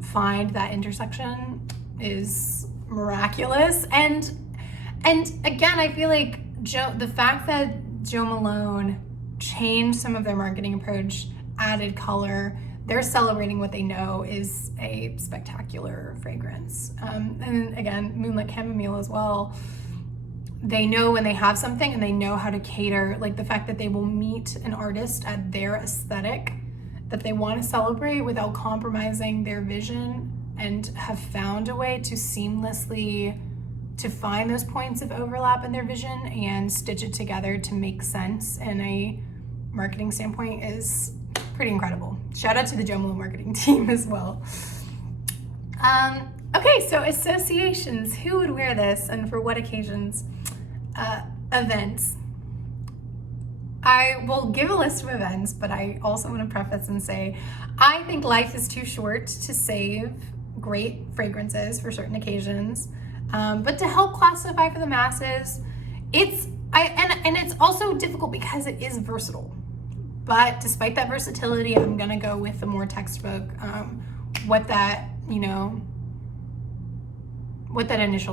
find that intersection is miraculous. And again, I feel like the fact that Jo Malone changed some of their marketing approach, added color, they're celebrating what they know is a spectacular fragrance. And again, Moonlit Chamomile as well. They know when they have something, and they know how to cater, like the fact that they will meet an artist at their aesthetic that they want to celebrate without compromising their vision, and have found a way to seamlessly to find those points of overlap in their vision and stitch it together to make sense in a marketing standpoint is pretty incredible. Shout out to the Jo Malone marketing team as well. Okay, so associations. Who would wear this and for what occasions? Events. I will give a list of events, but I also want to preface and say, I think life is too short to save great fragrances for certain occasions. But to help classify for the masses, it's also difficult because it is versatile. But despite that versatility, I'm gonna go with the more textbook, what that initial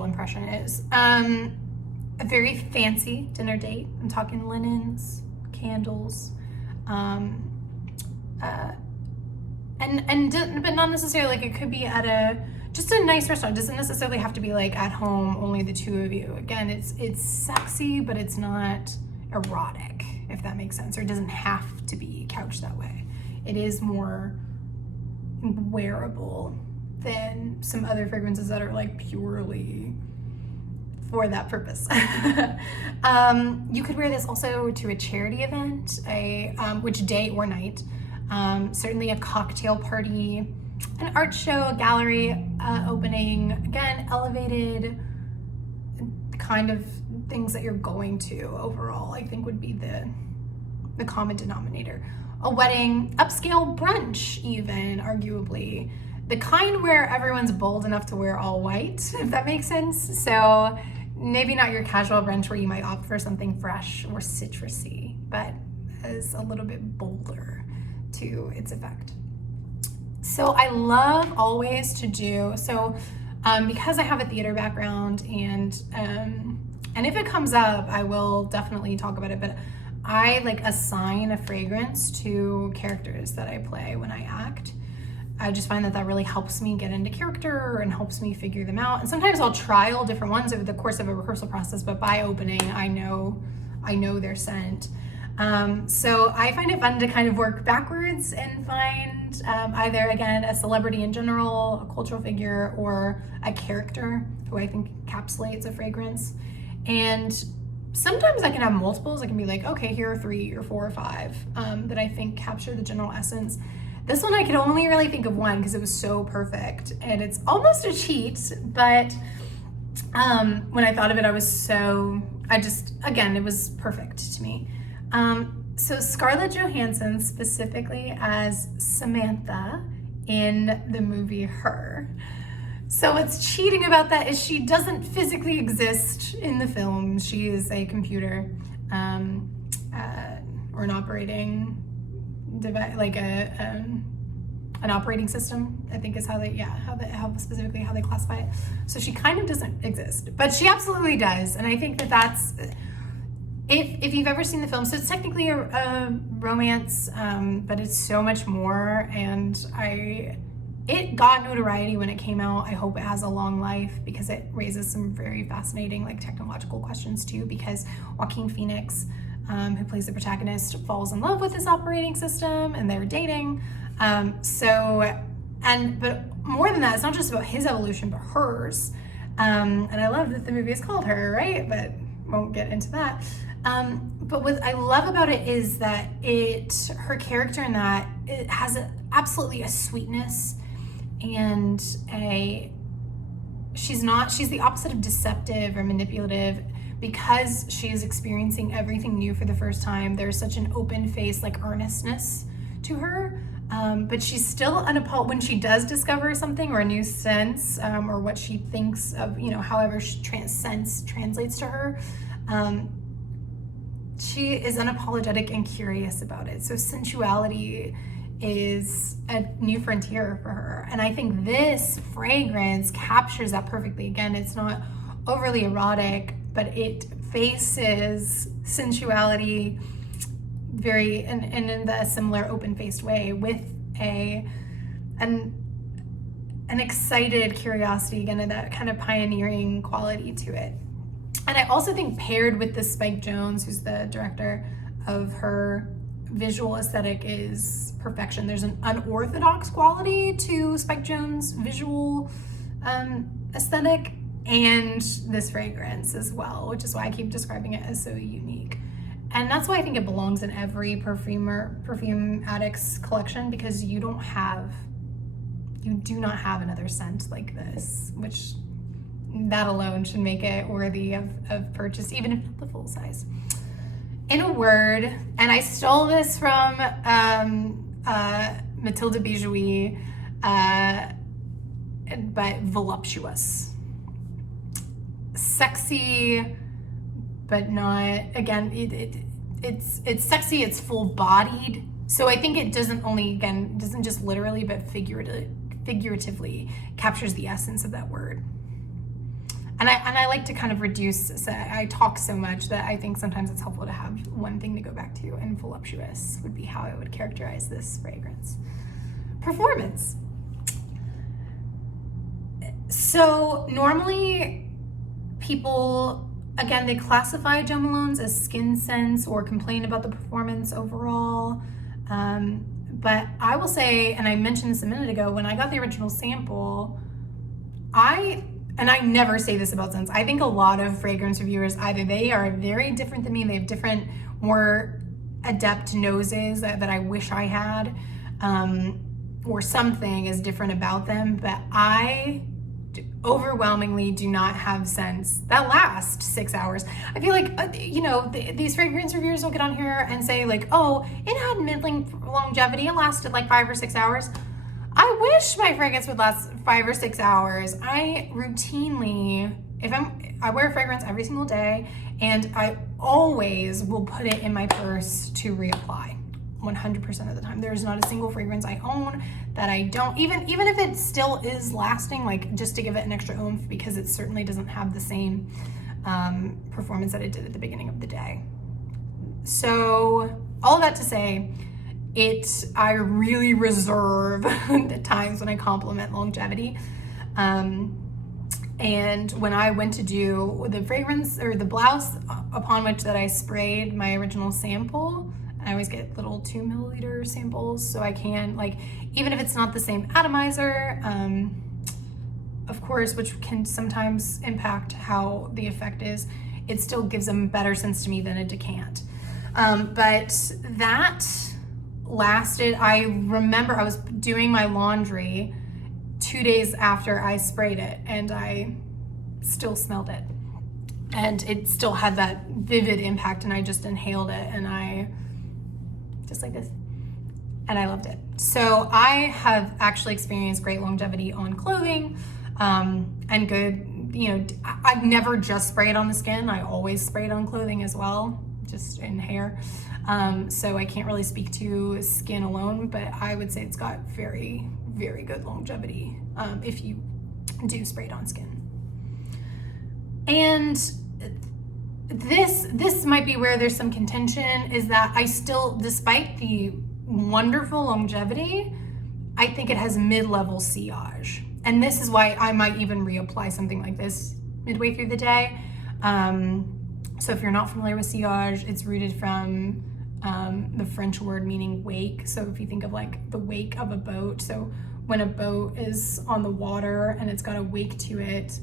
impression is. A very fancy dinner date. I'm talking linens, candles, but not necessarily, like it could be at just a nice restaurant. It doesn't necessarily have to be like at home, only the two of you. Again, it's sexy, but it's not erotic, if that makes sense, or it doesn't have to be couched that way. It is more wearable than some other fragrances that are like purely for that purpose. You could wear this also to a charity event, which day or night, certainly a cocktail party, an art show, a gallery opening. Again, elevated kind of things that you're going to overall, I think would be the common denominator. A wedding, upscale brunch even, arguably. The kind where everyone's bold enough to wear all white, if that makes sense. So maybe not your casual brunch where you might opt for something fresh or citrusy, but is a little bit bolder to its effect. So I love always to do, because I have a theater background and if it comes up, I will definitely talk about it, but I like assign a fragrance to characters that I play when I act. I just find that really helps me get into character and helps me figure them out. And sometimes I'll trial different ones over the course of a rehearsal process, but by opening, I know their scent. So I find it fun to kind of work backwards and find either, again, a celebrity in general, a cultural figure, or a character who I think encapsulates a fragrance. And sometimes I can have multiples. I can be like, okay, here are 3 or 4 or 5 that I think capture the general essence. This one I could only really think of one because it was so perfect, and it's almost a cheat, but when I thought of it, it was perfect to me. So Scarlett Johansson, specifically as Samantha in the movie Her. So what's cheating about that is she doesn't physically exist in the film. She is a computer or an operating device, like an operating system, I think is how they classify it. So she kind of doesn't exist, but she absolutely does. And I think that's, if you've ever seen the film, so it's technically a romance, but it's so much more. And it got notoriety when it came out. I hope it has a long life because it raises some very fascinating like technological questions too, because Joaquin Phoenix, who plays the protagonist, falls in love with this operating system and they're dating. But more than that, it's not just about his evolution, but hers. And I love that the movie is called Her, right? But won't get into that. But what I love about it is that her character in that, it has absolutely a sweetness and she's the opposite of deceptive or manipulative. Because she is experiencing everything new for the first time, there's such an open face, like earnestness to her. But she's still unapologetic when she does discover something or a new sense, or what she thinks of, however sense translates to her. She is unapologetic and curious about it. So sensuality is a new frontier for her. And I think this fragrance captures that perfectly. Again, it's not overly erotic, but it faces sensuality and in the similar open-faced way with an excited curiosity, again, and that kind of pioneering quality to it. And I also think paired with this Spike Jonze, who's the director of Her, visual aesthetic is perfection. There's an unorthodox quality to Spike Jonze' visual aesthetic and this fragrance as well, which is why I keep describing it as so unique. And that's why I think it belongs in every perfume addict's collection, because you do not have another scent like this, which that alone should make it worthy of purchase, even if not the full size. In a word, and I stole this from Mathilde Bijaoui, but voluptuous. Sexy, but not, again, it's sexy, it's full bodied. So I think it doesn't just literally, but figuratively captures the essence of that word. And I like to kind of reduce, so I talk so much that I think sometimes it's helpful to have one thing to go back to, and voluptuous would be how I would characterize this fragrance. Performance. So normally people, again, they classify Jo Malone's as skin scents or complain about the performance overall. But I will say, and I mentioned this a minute ago, when I got the original sample, and I never say this about scents, I think a lot of fragrance reviewers, either they are very different than me, they have different, more adept noses that I wish I had, or something is different about them, but I overwhelmingly do not have scents that last 6 hours. I feel like, these fragrance reviewers will get on here and say like, oh, it had middling longevity, it lasted like 5 or 6 hours. I wish my fragrance would last 5 or 6 hours. I routinely, I wear a fragrance every single day, and I always will put it in my purse to reapply 100% of the time. There's not a single fragrance I own that I don't, even if it still is lasting, like just to give it an extra oomph, because it certainly doesn't have the same performance that it did at the beginning of the day. So all of that to say, I really reserve the times when I compliment longevity. And when I went to do the fragrance or the blouse upon which that I sprayed my original sample, I always get little 2 milliliter samples, so I can, like, even if it's not the same atomizer, of course, which can sometimes impact how the effect is, it still gives them better sense to me than a decant. But that lasted, I remember I was doing my laundry 2 days after I sprayed it, and I still smelled it. And it still had that vivid impact, and I just inhaled it, and I, just like this, and I loved it. So I have actually experienced great longevity on clothing, and good, I've never just sprayed on the skin. I always sprayed on clothing as well, just in hair. So I can't really speak to skin alone, but I would say it's got very, very good longevity if you do spray it on skin. And this might be where there's some contention, is that I still, despite the wonderful longevity, I think it has mid-level sillage. And this is why I might even reapply something like this midway through the day. So if you're not familiar with sillage, it's rooted from the French word meaning wake. So if you think of like the wake of a boat, so when a boat is on the water and it's got a wake to it,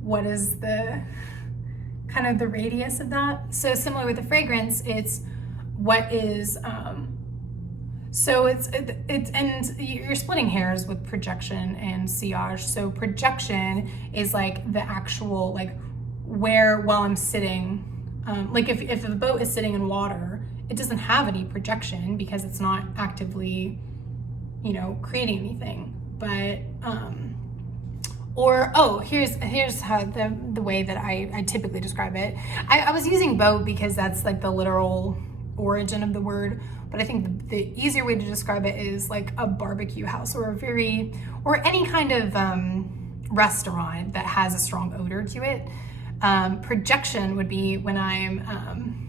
what is the kind of the radius of that? So similar with the fragrance, it's what is, so it's and you're splitting hairs with projection and sillage. So projection is like the actual, like where, while I'm sitting, like if the boat is sitting in water, it doesn't have any projection because it's not actively, creating anything. But, here's how the way that I typically describe it. I was using boat because that's like the literal origin of the word, but I think the easier way to describe it is like a barbecue house or any kind of restaurant that has a strong odor to it. Projection would be when I'm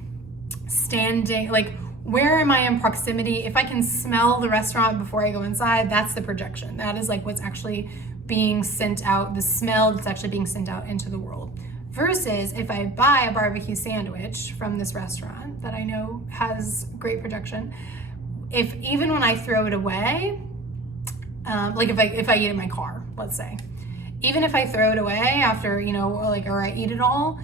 standing, like where am I in proximity? If I can smell the restaurant before I go inside, that's the projection. That is like what's actually being sent out, the smell that's actually being sent out into the world. Versus if I buy a barbecue sandwich from this restaurant that I know has great projection, if even when I throw it away, like if I eat it in my car, let's say, even if I throw it away after, or I eat it all,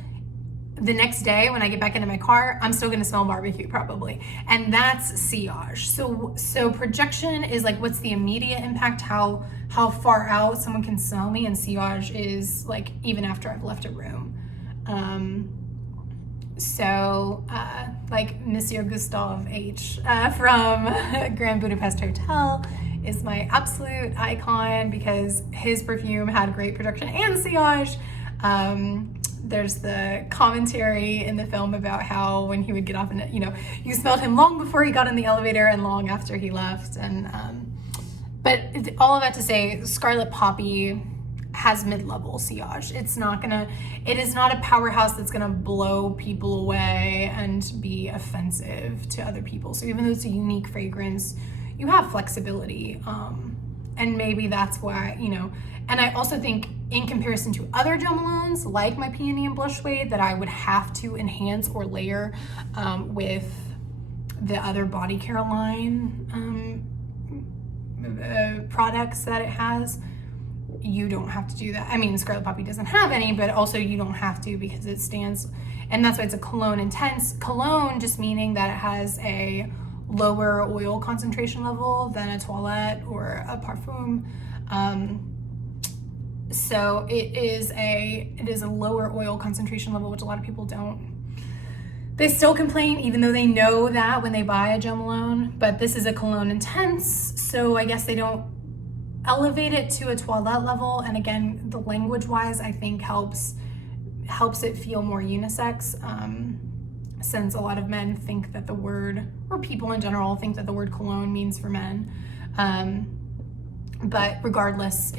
the next day when I get back into my car, I'm still gonna smell barbecue probably. And that's sillage. So projection is like, what's the immediate impact, how far out someone can smell me, and sillage is like even after I've left a room. Like Monsieur Gustave H from Grand Budapest Hotel is my absolute icon because his perfume had great projection and sillage. there's the commentary in the film about how when he would get off in it, you know, you smelled him long before he got in the elevator and long after he left. And but all of that to say, Scarlet Poppy has mid-level sillage. It is not a powerhouse that's gonna blow people away and be offensive to other people. So even though it's a unique fragrance, you have flexibility. And maybe that's why, you know, and I also think in comparison to other Jo Malones, like my Peony and Blush Suede, that I would have to enhance or layer with the other body care line products that it has. You don't have to do that. I mean, Scarlet Poppy doesn't have any, but also you don't have to because it stands, and that's why it's a cologne intense. Cologne just meaning that it has a lower oil concentration level than a toilette or a parfum. So it is a lower oil concentration level, which a lot of people don't. They still complain even though they know that when they buy a Jo Malone, but this is a cologne intense, so I guess they don't elevate it to a toilette level. And again, the language wise, I think helps it feel more unisex, since a lot of men think that the word, or people in general think that the word cologne means for men. But regardless,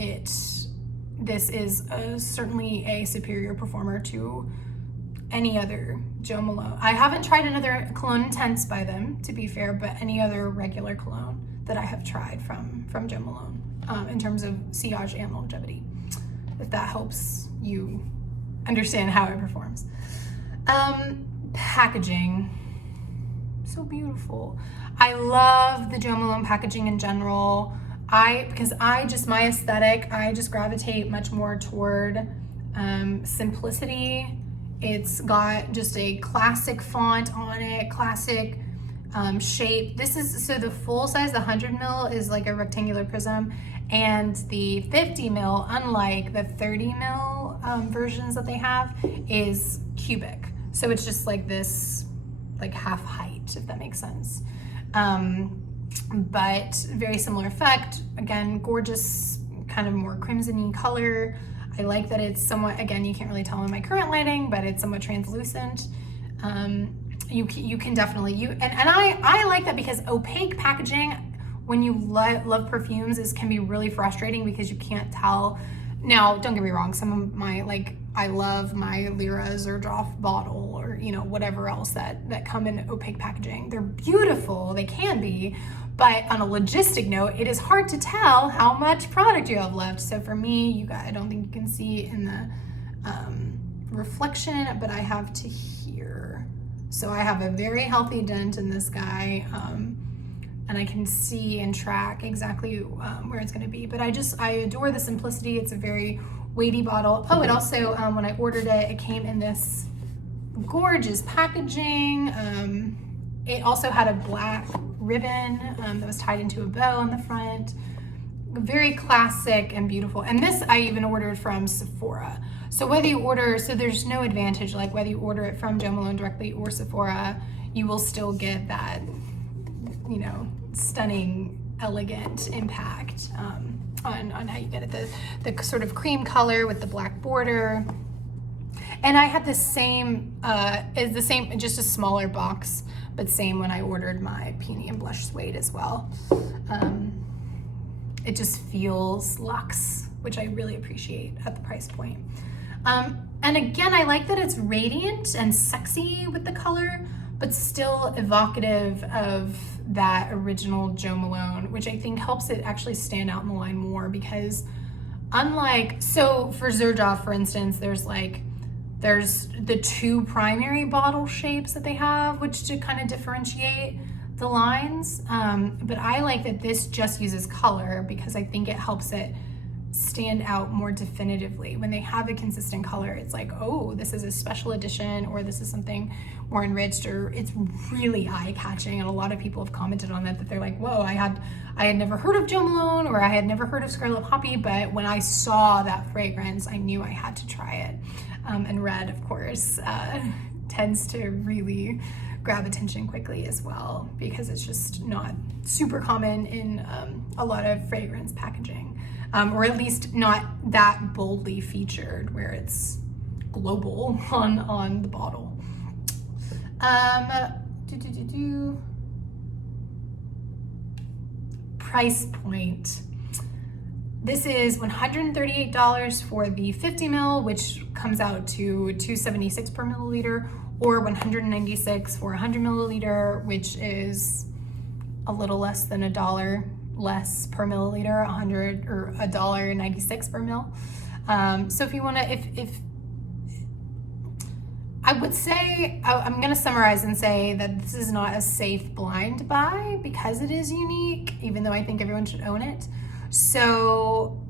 this is certainly a superior performer to any other Jo Malone. I haven't tried another cologne intense by them, to be fair, but any other regular cologne that I have tried from Jo Malone, in terms of sillage and longevity, if that helps you understand how it performs. Packaging, so beautiful. I love the Jo Malone packaging in general. Because my aesthetic, I just gravitate much more toward simplicity. It's got just a classic font on it, classic shape. So the full size, the 100 ml is like a rectangular prism, and the 50 ml, unlike the 30 ml versions that they have, is cubic. So it's just like this, like half height, if that makes sense. But very similar effect. Again, gorgeous, kind of more crimson-y color. I like that it's somewhat, again, you can't really tell in my current lighting, but it's somewhat translucent. You can definitely, and I like that, because opaque packaging, when you love perfumes, can be really frustrating because you can't tell. Now, don't get me wrong, some of my, I love my Lyras or Joff bottle, or, you know, whatever else that come in opaque packaging. They're beautiful, they can be, but on a logistic note, it is hard to tell how much product you have left. So for me, I don't think you can see in the reflection, but I have to here. So I have a very healthy dent in this guy, and I can see and track exactly where it's gonna be. But I adore the simplicity. It's a very weighty bottle. Oh, it also, when I ordered it, it came in this gorgeous packaging. It also had a black ribbon that was tied into a bow on the front. Very classic and beautiful. And this I even ordered from Sephora. So whether you order, so there's no advantage, like whether you order it from Jo Malone directly or Sephora, you will still get that, you know, stunning, elegant impact on how you get it. The sort of cream color with the black border. And I had the same, just a smaller box, but same when I ordered my Peony and Blush Suede as well. It just feels luxe, which I really appreciate at the price point. And again, I like that it's radiant and sexy with the color, but still evocative of that original Jo Malone, which I think helps it actually stand out in the line more, because so for Xerjoff, for instance, there's the two primary bottle shapes that they have, which to kind of differentiate the lines. But I like that this just uses color, because I think it helps it stand out more definitively. When they have a consistent color, it's like, oh, this is a special edition, or this is something more enriched, or it's really eye-catching. And a lot of people have commented on that they're like, whoa, I had never heard of Jo Malone, or I had never heard of Scarlet Poppy, but when I saw that fragrance, I knew I had to try it. And red, of course, tends to really grab attention quickly as well, because it's just not super common in a lot of fragrance packaging, or at least not that boldly featured, where it's global on the bottle. Price point. This is $138 for the 50 ml, which comes out to $276 per milliliter, or $196 for 100 milliliter, which is a little less than $1 less per milliliter, $196 per mil. So if you want to, if I would say, I'm going to summarize and say that this is not a safe blind buy because it is unique, even though I think everyone should own it. So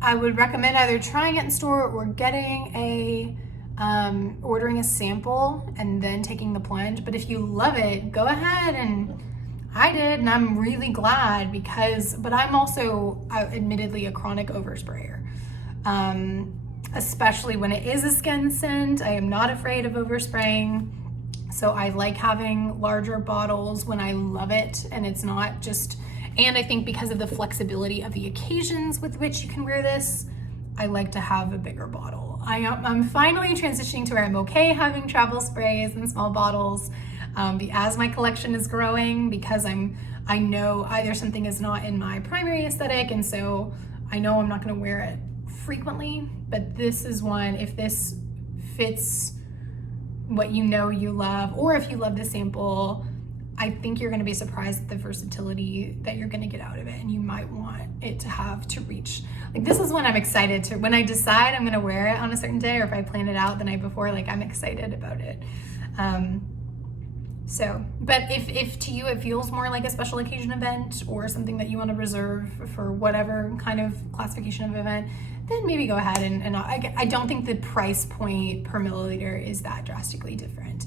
I would recommend either trying it in store or getting ordering a sample and then taking the plunge. But if you love it, go ahead, and I did, and I'm really glad but I'm also admittedly a chronic oversprayer. Especially when it is a skin scent, I am not afraid of overspraying. So I like having larger bottles when I love it, and it's not just, and I think because of the flexibility of the occasions with which you can wear this, I like to have a bigger bottle. I'm finally transitioning to where I'm okay having travel sprays in small bottles as my collection is growing, because I know either something is not in my primary aesthetic, and so I know I'm not going to wear it frequently, but this is one, if this fits what you know you love, or if you love the sample, I think you're going to be surprised at the versatility that you're going to get out of it, and you might want it to have to reach. Like, this is one I'm excited to, when I decide I'm going to wear it on a certain day, or if I plan it out the night before, like, I'm excited about it. But if to you it feels more like a special occasion event or something that you want to reserve for whatever kind of classification of event, then maybe go ahead and I don't think the price point per milliliter is that drastically different.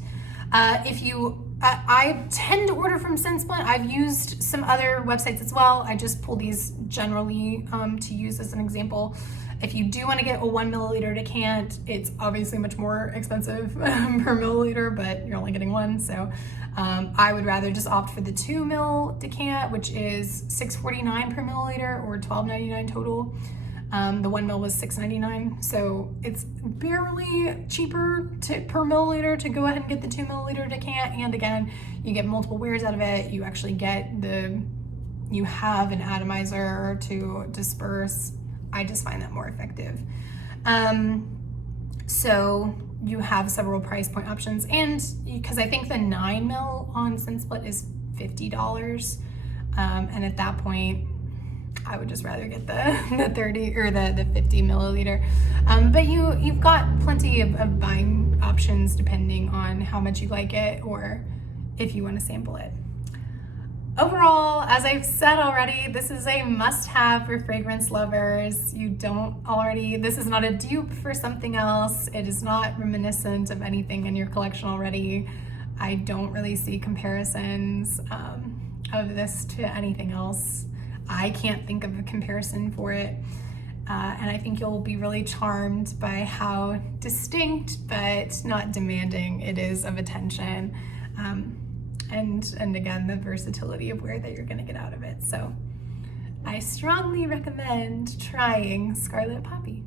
I tend to order from SenseBlunt. I've used some other websites as well. I just pull these generally to use as an example. If you do want to get a 1 milliliter decant, it's obviously much more expensive per milliliter, but you're only getting one. So I would rather just opt for the 2 mil decant, which is $6.49 per milliliter or $12.99 total. The 1 mil was $6.99, so it's barely cheaper per milliliter to go ahead and get the 2 milliliter decant. And again, you get multiple wears out of it. You actually you have an atomizer to disperse. I just find that more effective. So you have several price point options, and because I think the 9 mil on SenseBlunt is $50, and at that point, I would just rather get the 30 or the 50 milliliter. But you've got plenty of buying options depending on how much you like it or if you want to sample it. Overall, as I've said already, this is a must-have for fragrance lovers. This is not a dupe for something else. It is not reminiscent of anything in your collection already. I don't really see comparisons of this to anything else. I can't think of a comparison for it. And I think you'll be really charmed by how distinct but not demanding it is of attention. And again, the versatility of wear that you're gonna get out of it. So I strongly recommend trying Scarlet Poppy.